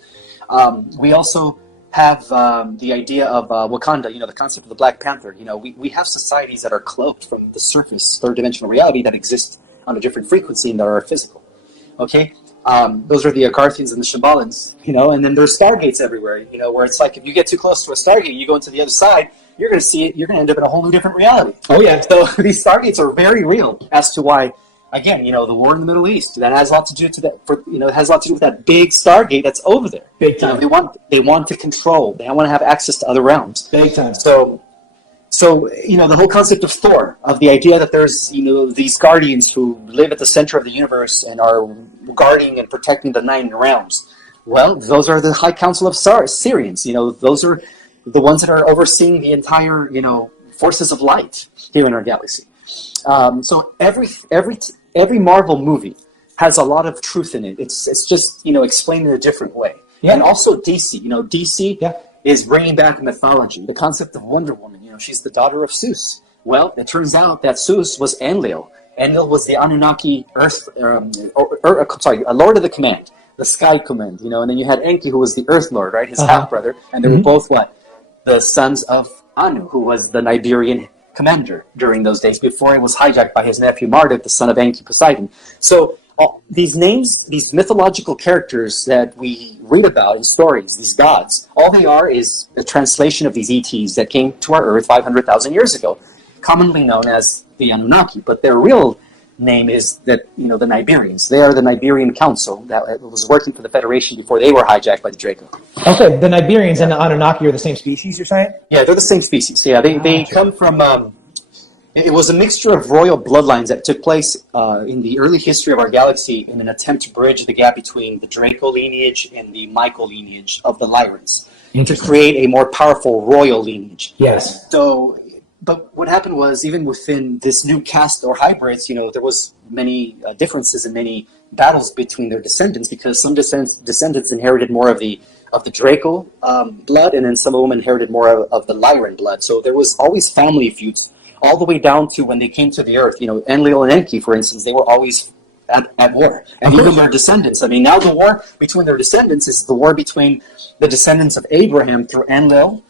We also have the idea of Wakanda, the concept of the Black Panther. We have societies that are cloaked from the surface, third-dimensional reality that exist on a different frequency and that are physical. Okay? Those are the Akarthians and the Shimbalans, and then there's stargates everywhere, where it's like if you get too close to a stargate, you go into the other side, you're going to see it, you're going to end up in a whole new different reality. Oh, yeah. So these stargates are very real as to why, again, the war in the Middle East, that has a lot to do to that. It has a lot to do with that big stargate that's over there. Big time. They want to control. They want to have access to other realms. Big time. So the whole concept of Thor, of the idea that there's these guardians who live at the center of the universe and are guarding and protecting the 9 realms. Well, those are the High Council of Syrians. Those are the ones that are overseeing the entire forces of light here in our galaxy. So every Marvel movie has a lot of truth in it. It's just explained in a different way. Yeah. And also DC. DC is bringing back mythology. The concept of Wonder Woman. She's the daughter of Zeus. Well, it turns out that Zeus was Enlil. Enlil was the Anunnaki a Lord of the Command, the Sky Command. And then you had Enki, who was the Earth Lord, right? His half brother, and they were both the sons of Anu, who was the Nigerian commander during those days, before he was hijacked by his nephew Marduk, the son of Enki Poseidon. So these names, these mythological characters that we read about in stories, these gods, all they are is a translation of these ETs that came to our Earth 500,000 years ago, commonly known as the Anunnaki. But their real name is the Nibirians. They are the Nibirian Council that was working for the Federation before they were hijacked by the Draco. Okay, the Nibirians and the Anunnaki are the same species, you're saying? Yeah, they're the same species. Yeah, they come from... it was a mixture of royal bloodlines that took place in the early history of our galaxy in an attempt to bridge the gap between the Draco lineage and the Michael lineage of the Lyrans, to create a more powerful royal lineage. Yes. So... But what happened was, even within this new caste or hybrids, there was many differences and many battles between their descendants, because some descendants inherited more of the Draco blood, and then some of them inherited more of the Lyran blood. So there was always family feuds, all the way down to when they came to the Earth. Enlil and Enki, for instance, they were always at war. And even their descendants. I mean, now the war between their descendants is the war between the descendants of Abraham through Enlil,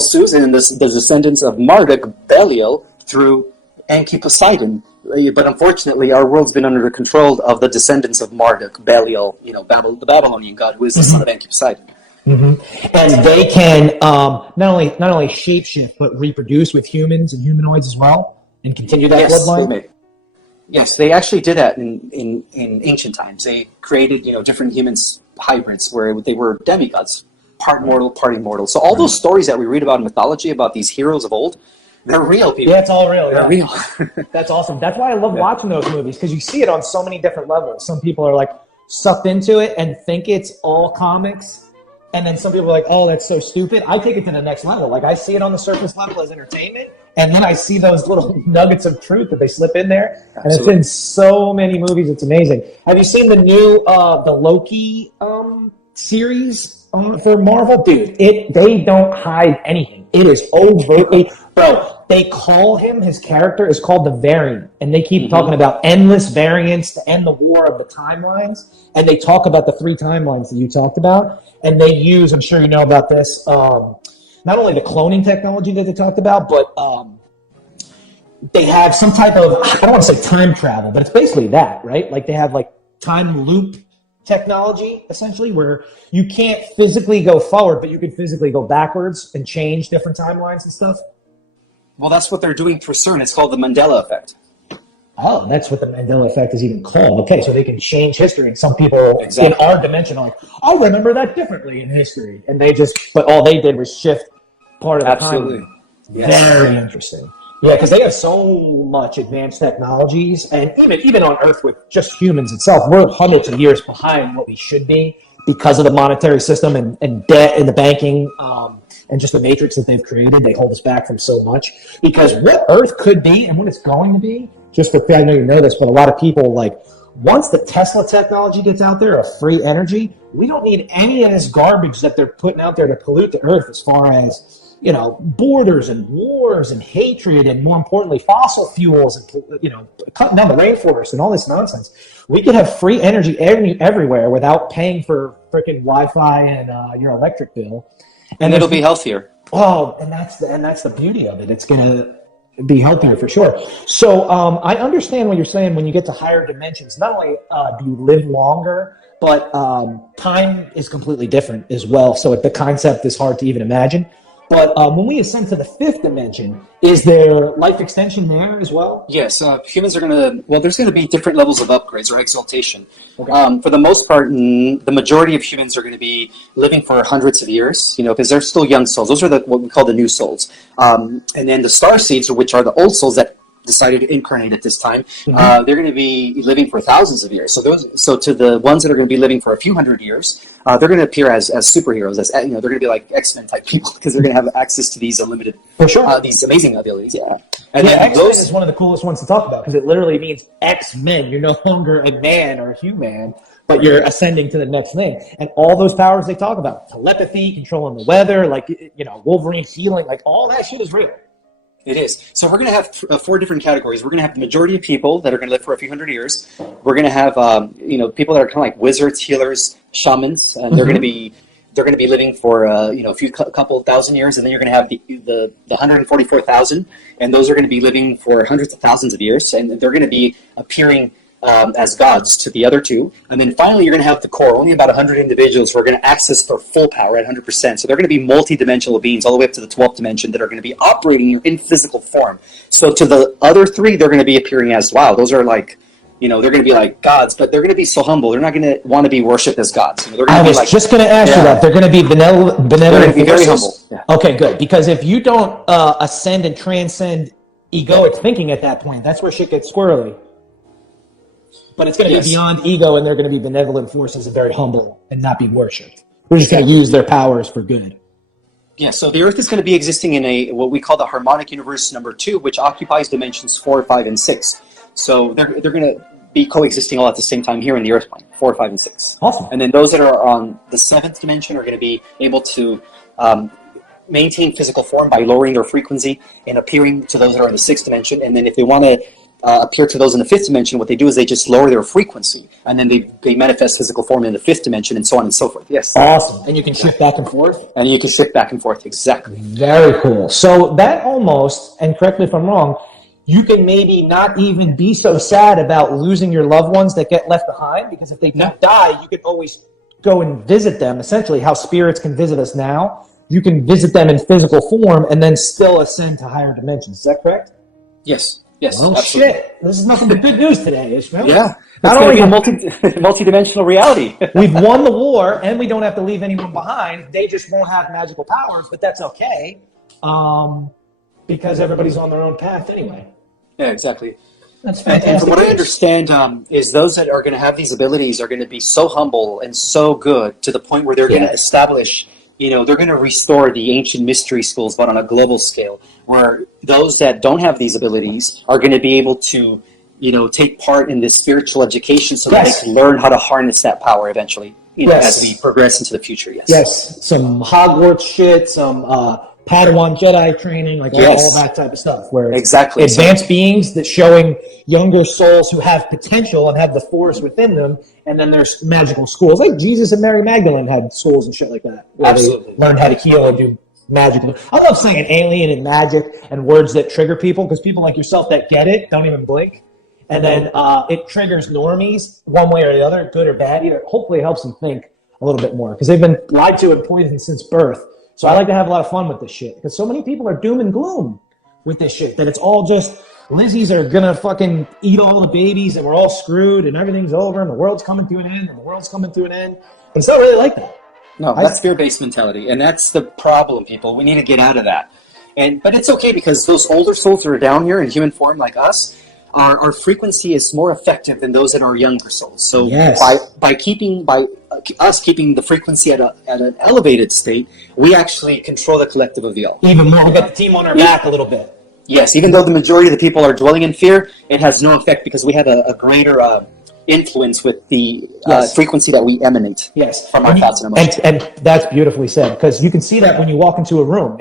Susan, and the descendants of Marduk, Belial, through Enki Poseidon. But unfortunately, our world's been under the control of the descendants of Marduk, Belial, the Babylonian god, who is the son of Enki Poseidon. And they can not only shapeshift but reproduce with humans and humanoids as well, and continue that bloodline. Yes, they actually did that in ancient times. They created, different humans hybrids where they were demigods, part mortal, part immortal. So all those stories that we read about in mythology about these heroes of old, they're real, people. Yeah, it's all real. They're real. That's awesome. That's why I love watching those movies, because you see it on so many different levels. Some people are like sucked into it and think it's all comics. And then some people are like, oh, that's so stupid. I take it to the next level. Like, I see it on the surface level as entertainment, and then I see those little nuggets of truth that they slip in there. Absolutely. And it's in so many movies. It's amazing. Have you seen the new the Loki series for Marvel? Dude, they don't hide anything. It is overtly... Bro, they call him, his character is called the Variant, and they keep talking about endless variants to end the war of the timelines, and they talk about the 3 timelines that you talked about, and they use, I'm sure you know about this, not only the cloning technology that they talked about, but they have some type of, I don't want to say time travel, but it's basically that, right? Like, they have, like, time loop technology, essentially, where you can't physically go forward, but you can physically go backwards and change different timelines and stuff. Well, that's what they're doing for CERN. It's called the Mandela effect. Oh, that's what the Mandela effect is even called. Okay, so they can change history. And some people in our dimension are like, I remember that differently in history. And but all they did was shift part of the time. Yes. Very interesting. Yeah, because they have so much advanced technologies. And even on Earth with just humans itself, we're hundreds of years behind what we should be because of the monetary system and debt and the banking and just the matrix that they've created. They hold us back from so much. Because what Earth could be and what it's going to be, just for, I know you know this, but a lot of people, like, once the Tesla technology gets out there of free energy, we don't need any of this garbage that they're putting out there to pollute the Earth as far as, borders and wars and hatred and, more importantly, fossil fuels and, cutting down the rainforest and all this nonsense. We could have free energy everywhere without paying for freaking Wi-Fi and your electric bill. And it'll be healthier. Oh, and that's the beauty of it. It's going to be healthier for sure. So I understand what you're saying. When you get to higher dimensions, not only do you live longer, but time is completely different as well. So the concept is hard to even imagine. But when we ascend to the 5th dimension, is there life extension there as well? Yes, humans are there's going to be different levels of upgrades or exaltation. Okay. For the most part, the majority of humans are going to be living for hundreds of years, because they're still young souls. Those are what we call the new souls. And then the star seeds, which are the old souls that decided to incarnate at this time, they're going to be living for thousands of years. So to the ones that are going to be living for a few hundred years, they're going to appear as superheroes. They're going to be like X-Men type people because they're going to have access to these unlimited, these amazing abilities. Yeah, and then X-Men is one of the coolest ones to talk about because it literally means X-Men. You're no longer a man or a human, but you're ascending to the next thing. And all those powers they talk about, telepathy, controlling the weather, Wolverine healing, all that shit is real. It is. So we're going to have 4 different categories. We're going to have the majority of people that are going to live for a few hundred years. We're going to have, people that are kind of like wizards, healers, shamans, and they're going to be living for a couple thousand years. And then you're going to have the 144,000, and those are going to be living for hundreds of thousands of years, and they're going to be appearing as gods to the other 2. And then finally, you're going to have the core, only about 100 individuals who are going to access their full power at 100%. So they're going to be multi-dimensional beings all the way up to the 12th dimension that are going to be operating in physical form. So to the other 3, they're going to be appearing as, wow, those are like, they're going to be like gods, but they're going to be so humble. They're not going to want to be worshipped as gods. I was just going to ask you that. They're going to be benevolent. They're going to be very humble. Yeah. Okay, good. Because if you don't ascend and transcend egoic thinking at that point, that's where shit gets squirrely. But it's going to be beyond ego, and they're going to be benevolent forces and very humble and not be worshipped. We're just going to use their powers for good. Yeah, so the Earth is going to be existing in what we call the harmonic universe number 2, which occupies dimensions 4, 5, and 6. So they're going to be coexisting all at the same time here in the Earth plane, 4, 5, and 6. Awesome. And then those that are on the 7th dimension are going to be able to maintain physical form by lowering their frequency and appearing to those that are in the 6th dimension. And then if they want to appear to those in the 5th dimension, what they do is they just lower their frequency, and then they manifest physical form in the 5th dimension, and so on and so forth. Yes. Awesome. And you can shift back and forth? And you can shift back and forth, exactly. Very cool. So that almost, and correct me if I'm wrong, you can maybe not even be so sad about losing your loved ones that get left behind, because if they don't die, you can always go and visit them, essentially how spirits can visit us now, you can visit them in physical form and then still ascend to higher dimensions. Is that correct? Yes. Yes. Oh, absolutely. shit. This is nothing but good news today, Ishmael. Yeah. Not It's only going to be a multi-dimensional reality. we've won the war and we don't have to leave anyone behind. They just won't have magical powers, but that's okay. Because everybody's on their own path anyway. Yeah, exactly. That's And fantastic. from what I understand, is those that are going to have these abilities are going to be so humble and so good to the point where they're going to establish, they're going to restore the ancient mystery schools, but on a global scale, where those that don't have these abilities are going to be able to, take part in this spiritual education so that they can learn how to harness that power eventually, as we progress into the future. Yes. Yes. Some Hogwarts shit, some Padawan Jedi training, like all that type of stuff, where it's advanced beings that showing younger souls who have potential and have the force within them, and then there's magical schools, like Jesus and Mary Magdalene had schools and shit like that, where they learned how to heal and do magical. I love saying alien and magic and words that trigger people, because people like yourself that get it don't even blink, and then it triggers normies one way or the other, good or bad. Hopefully it helps them think a little bit more, because they've been lied to and poisoned since birth. So I like to have a lot of fun with this shit, because so many people are doom and gloom with this shit, that it's all just Lizzies are gonna fucking eat all the babies and we're all screwed and everything's over and the world's coming to an end and the world's coming to an end. But it's not really like that. No, that's fear-based mentality, and that's the problem, people. We need to get out of that. But it's okay, because those older souls that are down here in human form like us, our frequency is more effective than those that are younger souls. So by us keeping the frequency at an elevated state, we actually control the collective of the all. Even more, we got the team on our back a little bit. Yes, even though the majority of the people are dwelling in fear, it has no effect, because we have a greater influence with the frequency that we emanate from our thoughts and emotions. And that's beautifully said, because you can see that when you walk into a room.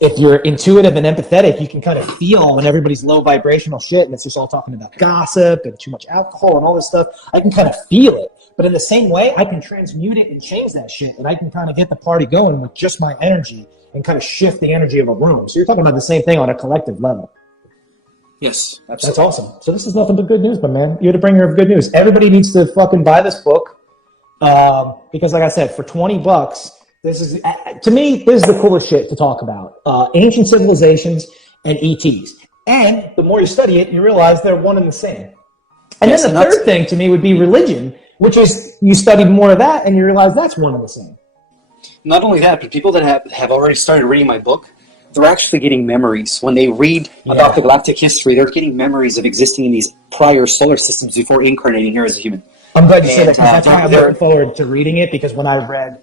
If you're intuitive and empathetic, you can kind of feel when everybody's low vibrational shit and it's just all talking about gossip and too much alcohol and all this stuff. I can kind of feel it. But in the same way, I can transmute it and change that shit, and I can kind of get the party going with just my energy and kind of shift the energy of a room. So you're talking about the same thing on a collective level. Yes, absolutely. That's awesome. So this is nothing but good news, my man. You're the bringer of good news. Everybody needs to fucking buy this book, because like I said, for $20, this is, to me, this is the coolest shit to talk about. Ancient civilizations and ETs. And the more you study it, you realize they're one and the same. And then the third thing to me would be religion, which is you study more of that and you realize that's one and the same. Not only that, but people that have already started reading my book, they're actually getting memories. When they read about the galactic history, they're getting memories of existing in these prior solar systems before incarnating here as a human. I'm glad you said that, because that's why I'm looking forward to reading it, because when I read,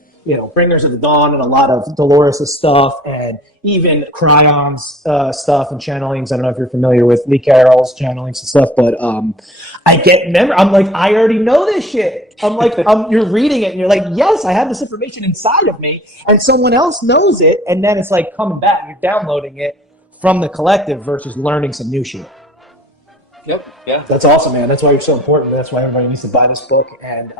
Bringers of the Dawn and a lot of Dolores' stuff, and even Cryon's stuff and channelings. I don't know if you're familiar with Lee Carroll's channelings and stuff, but I get memory. I'm like, I already know this shit. I'm like, you're reading it and you're like, yes, I have this information inside of me, and someone else knows it, and then it's like coming back and you're downloading it from the collective versus learning some new shit. Yep. Yeah. That's awesome, man. That's why you're so important. That's why everybody needs to buy this book. And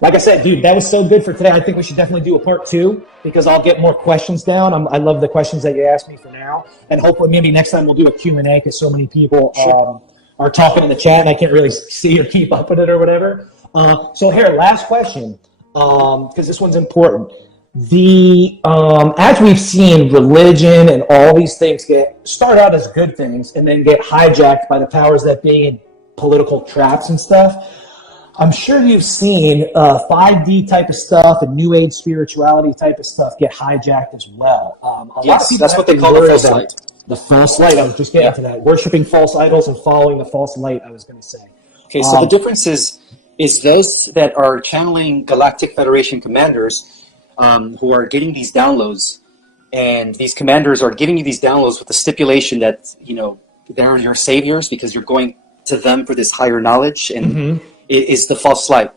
like I said, dude, that was so good for today. I think we should definitely do a part 2, because I'll get more questions down. I love the questions that you asked me for now. And hopefully maybe next time we'll do a Q&A, because so many people are talking in the chat and I can't really see or keep up with it or whatever. So here, last question, because this one's important. As we've seen, religion and all these things start out as good things and then get hijacked by the powers that be in political traps and stuff. I'm sure you've seen 5D type of stuff and New Age spirituality type of stuff get hijacked as well. Yes, that's what they call the false light. The false light. I was just getting to that. Worshipping false idols and following the false light, I was going to say. Okay, so the difference is those that are channeling Galactic Federation commanders who are getting these downloads, and these commanders are giving you these downloads with the stipulation that, they're your saviors because you're going to them for this higher knowledge, and it is the false light.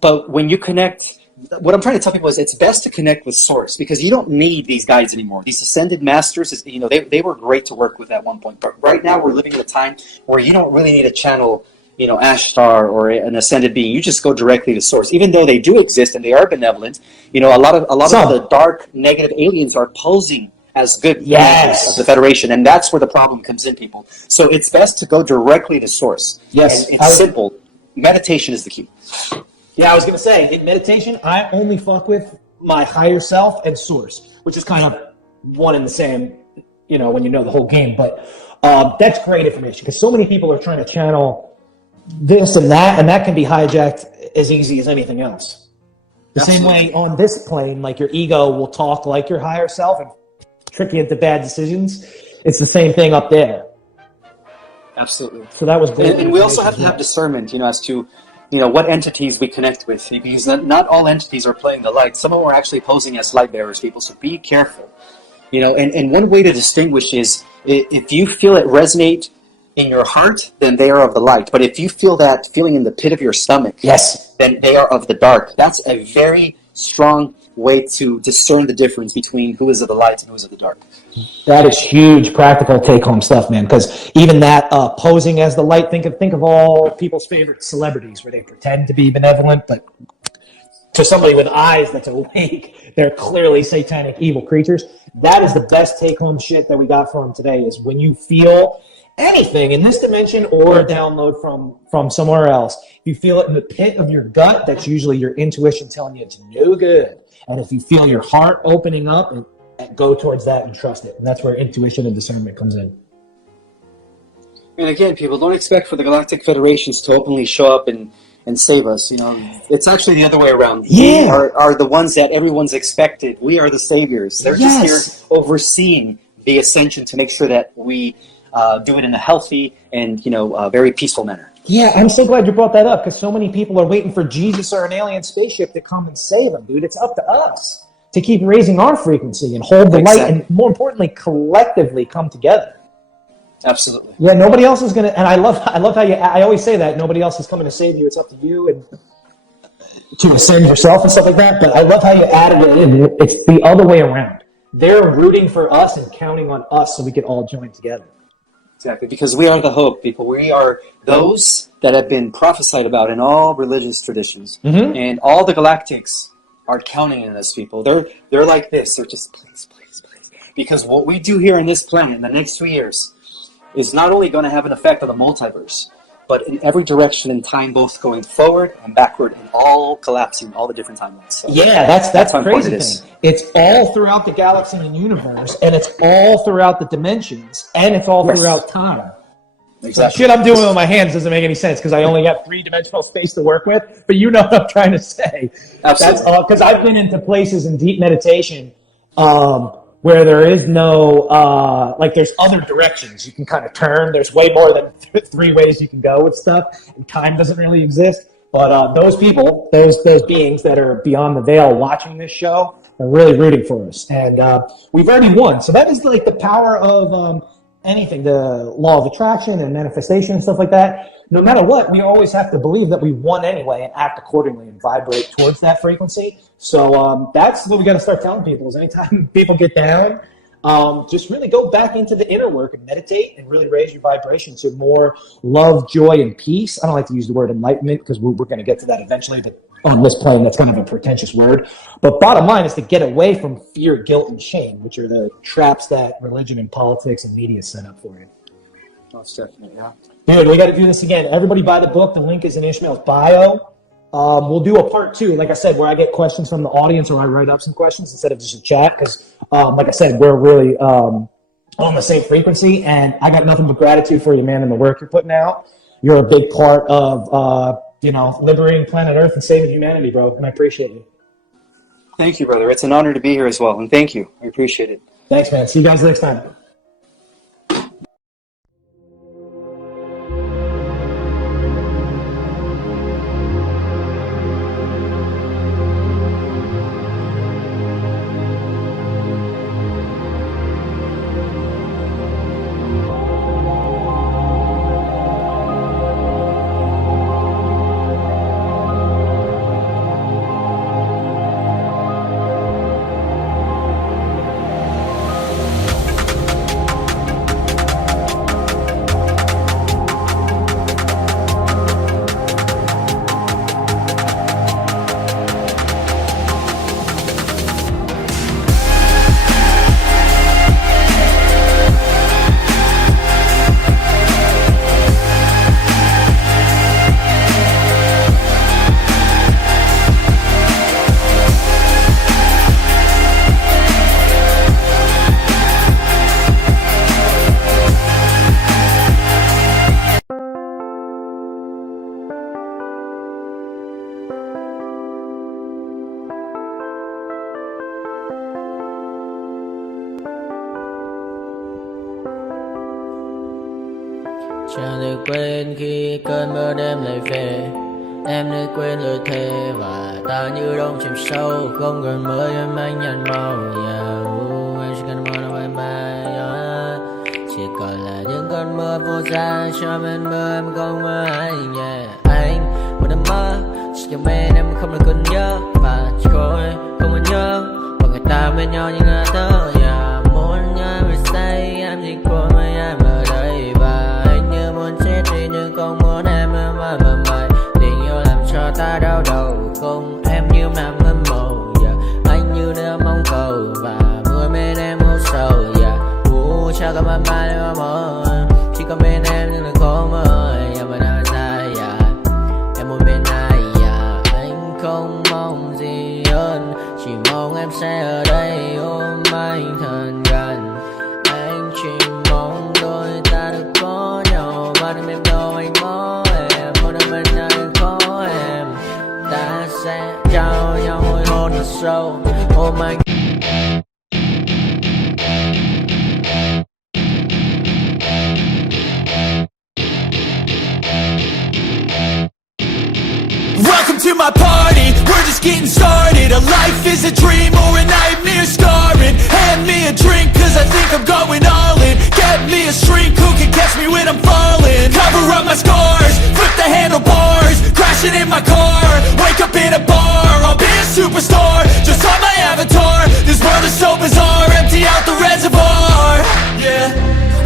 But when you connect, what I'm trying to tell people is it's best to connect with Source, because you don't need these guides anymore. These ascended masters, they were great to work with at one point. But right now we're living in a time where you don't really need to channel, Ashtar or an ascended being. You just go directly to Source. Even though they do exist and they are benevolent, a lot of the dark, negative aliens are posing as good members of the Federation, and that's where the problem comes in, people. So it's best to go directly to Source. Yes, and it's simple. Meditation is the key. Yeah, I was going to say, in meditation, I only fuck with my higher self and source, which is kind of one and the same, when you know the whole game. But that's great information because so many people are trying to channel this and that can be hijacked as easy as anything else. The same way on this plane, like your ego will talk like your higher self and trick you into bad decisions. It's the same thing up there. Absolutely. So that was great. And we also have to have discernment, as to, what entities we connect with. Because not all entities are playing the light. Some of them are actually posing as light bearers, people. So be careful. And one way to distinguish is if you feel it resonate in your heart, then they are of the light. But if you feel that feeling in the pit of your stomach, yes, then they are of the dark. That's a very strong way to discern the difference between who is of the light and who is of the dark. That is huge practical take-home stuff, man. Because even that posing as the light, think of all people's favorite celebrities where they pretend to be benevolent, but to somebody with eyes that's awake, they're clearly satanic evil creatures. That is the best take-home shit that we got from today, is when you feel anything in this dimension or download from somewhere else, if you feel it in the pit of your gut, that's usually your intuition telling you it's no good. And if you feel your heart opening up, and go towards that and trust it. And that's where intuition and discernment comes in. And again, people, don't expect for the Galactic Federations to openly show up and save us. It's actually the other way around. Yeah. We are the ones that everyone's expected. We are the saviors. They're just here overseeing the ascension to make sure that we do it in a healthy and very peaceful manner. Yeah, I'm so glad you brought that up because so many people are waiting for Jesus or an alien spaceship to come and save them, dude. It's up to us to keep raising our frequency and hold the light, and more importantly, collectively come together. Absolutely. Yeah, nobody else is gonna. And I love how I always say that nobody else is coming to save you. It's up to you and to ascend yourself and stuff like that. But I love how you added it in. It's the other way around. They're rooting for us and counting on us so we can all join together. Exactly, because we are the hope, people. We are those that have been prophesied about in all religious traditions, and all the galactics are counting on us, people. They're like this. They're just please, because what we do here on this planet in the next 2 years is not only going to have an effect on the multiverse, but in every direction in time, both going forward and backward, and all collapsing, all the different timelines. So yeah, that's the crazy thing. It's all throughout the galaxy and universe, and it's all throughout the dimensions, and it's all throughout time. Exactly. So the shit I'm doing with my hands doesn't make any sense because I only have 3-dimensional space to work with, but you know what I'm trying to say. Absolutely. That's all, because I've been into places in deep meditation where there is no, there's other directions you can kind of turn. There's way more than 3 ways you can go with stuff, and time doesn't really exist. But those people, those beings that are beyond the veil watching this show are really rooting for us. And we've already won. So that is like the power of anything, the law of attraction and manifestation and stuff like that. No matter what, we always have to believe that we won anyway and act accordingly and vibrate towards that frequency. So that's what we got to start telling people is anytime people get down, just really go back into the inner work and meditate and really raise your vibration to more love, joy, and peace. I don't like to use the word enlightenment because we're going to get to that eventually, but on this plane, that's kind of a pretentious word. But bottom line is to get away from fear, guilt, and shame, which are the traps that religion and politics and media set up for you. Most definitely, yeah. Dude, we got to do this again. Everybody buy the book. The link is in Ismael's bio. We'll do a part 2, like I said, where I get questions from the audience or I write up some questions instead of just a chat because, like I said, we're really on the same frequency, and I got nothing but gratitude for you, man, and the work you're putting out. You're a big part of, liberating planet Earth and saving humanity, bro, and I appreciate you. Thank you, brother. It's an honor to be here as well, and thank you. I appreciate it. Thanks, man. See you guys next time. Chẳng thể quên khi cơn mưa đêm lại về. Em đã quên lời thề và ta như đông chìm sâu. Không còn mới em anh nhận màu. Em chỉ cần mơ đâu em bay. Chỉ còn là những cơn mưa vô giá. Cho bên mơ em không mơ anh. Anh một đêm mơ chỉ cho bên em không được cơn nhớ. Và chỉ có em không muốn nhớ. Và người ta bên nhau như ngã thơ. Muốn nhớ về say em chỉ có mấy em ở đây. Và anh như muốn chết đi nhưng không muốn em mãi mãi. Tình yêu làm cho ta đau đầu. Không em như nằm mơ mộng. Anh như đeo mong cầu. Và mưa bên em ngủ sầu. Chắc có mãi mãi em mơ. Chỉ có bên em nhưng đừng có mơ. Em vẫn đang dài. Em muốn bên ai. Anh không mong gì hơn. Chỉ mong em sẽ ở đây ôm anh thật gần. Anh chỉ mong đôi ta được có nhau. Mà đừng em đâu anh có em. Một đêm bên nào đừng có em. Ta sẽ trao nhau môi hôn thật sâu. Ôm anh. Welcome to my party, we're just getting started. A life is a dream or a nightmare scarring. Hand me a drink cause I think I'm going all in. Get me a shrink who can catch me when I'm falling. Cover up my scars, flip the handlebars. Crashing in my car, wake up in a bar. I'll be a superstar, just on my avatar. This world is so bizarre, empty out the reservoir. Yeah,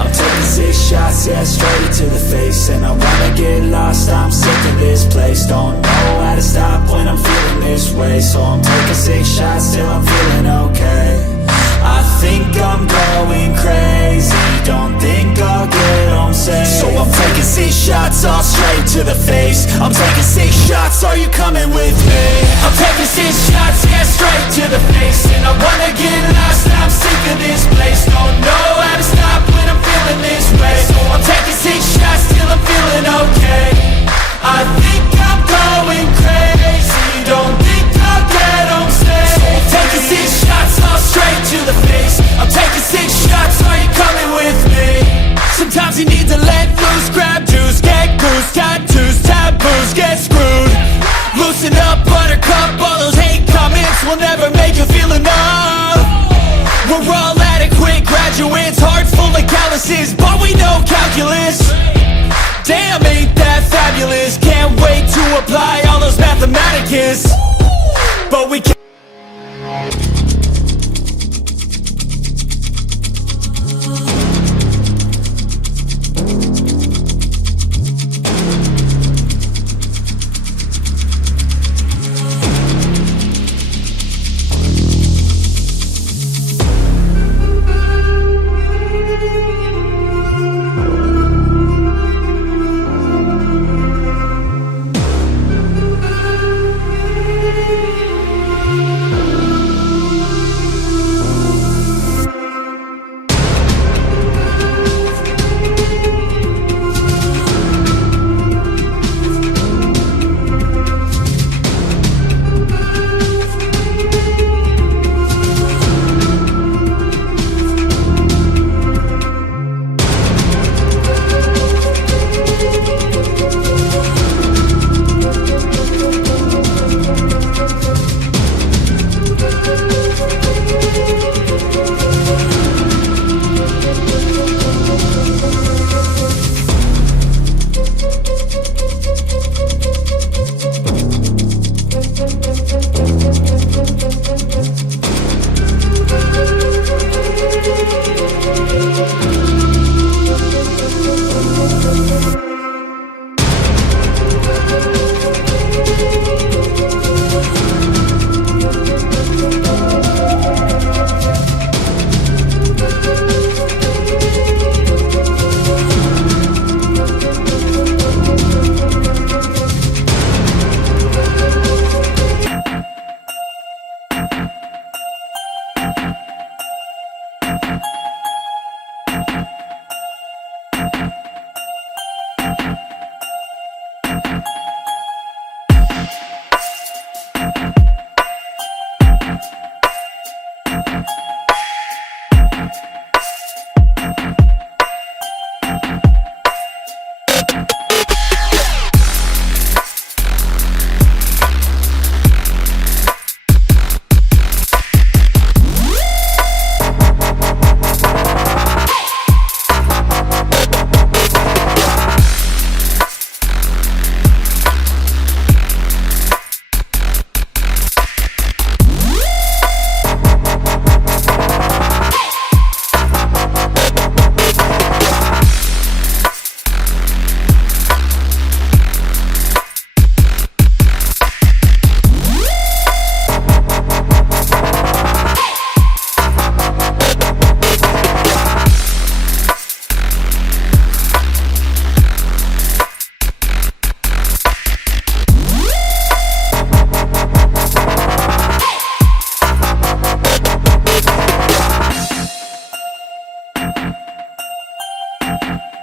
I'm taking 6 shots, yeah, straight to the face. And I wanna get lost, I'm sick of this place. Don't know how to stop when I'm feeling this way. So I'm taking 6 shots till I'm feeling okay. I think I'm going crazy, don't think I'll get home safe. So I'm taking 6 shots, all straight to the face. I'm taking 6 shots, are you coming with me? I'm taking 6 shots, yeah, straight to the face. And I wanna get lost, I'm sick of this place. Don't know how to stop when I'm feeling this way. So I'm taking 6 shots till I'm feeling okay. I think I'm going crazy, don't think I'll get home safe. So I'm taking 6 shots, all straight to the face. I'm taking 6 shots, are you coming with me? Sometimes you need to let loose, grab juice, get goose, tattoos, taboos, get screwed. Loosen up, buttercup, all those hate comments will never make you feel enough. We're all adequate graduates, heart full of calluses, but we know calculus. Damn, ain't that fabulous? Can't wait to apply all those mathematicus. But we can't. yeah.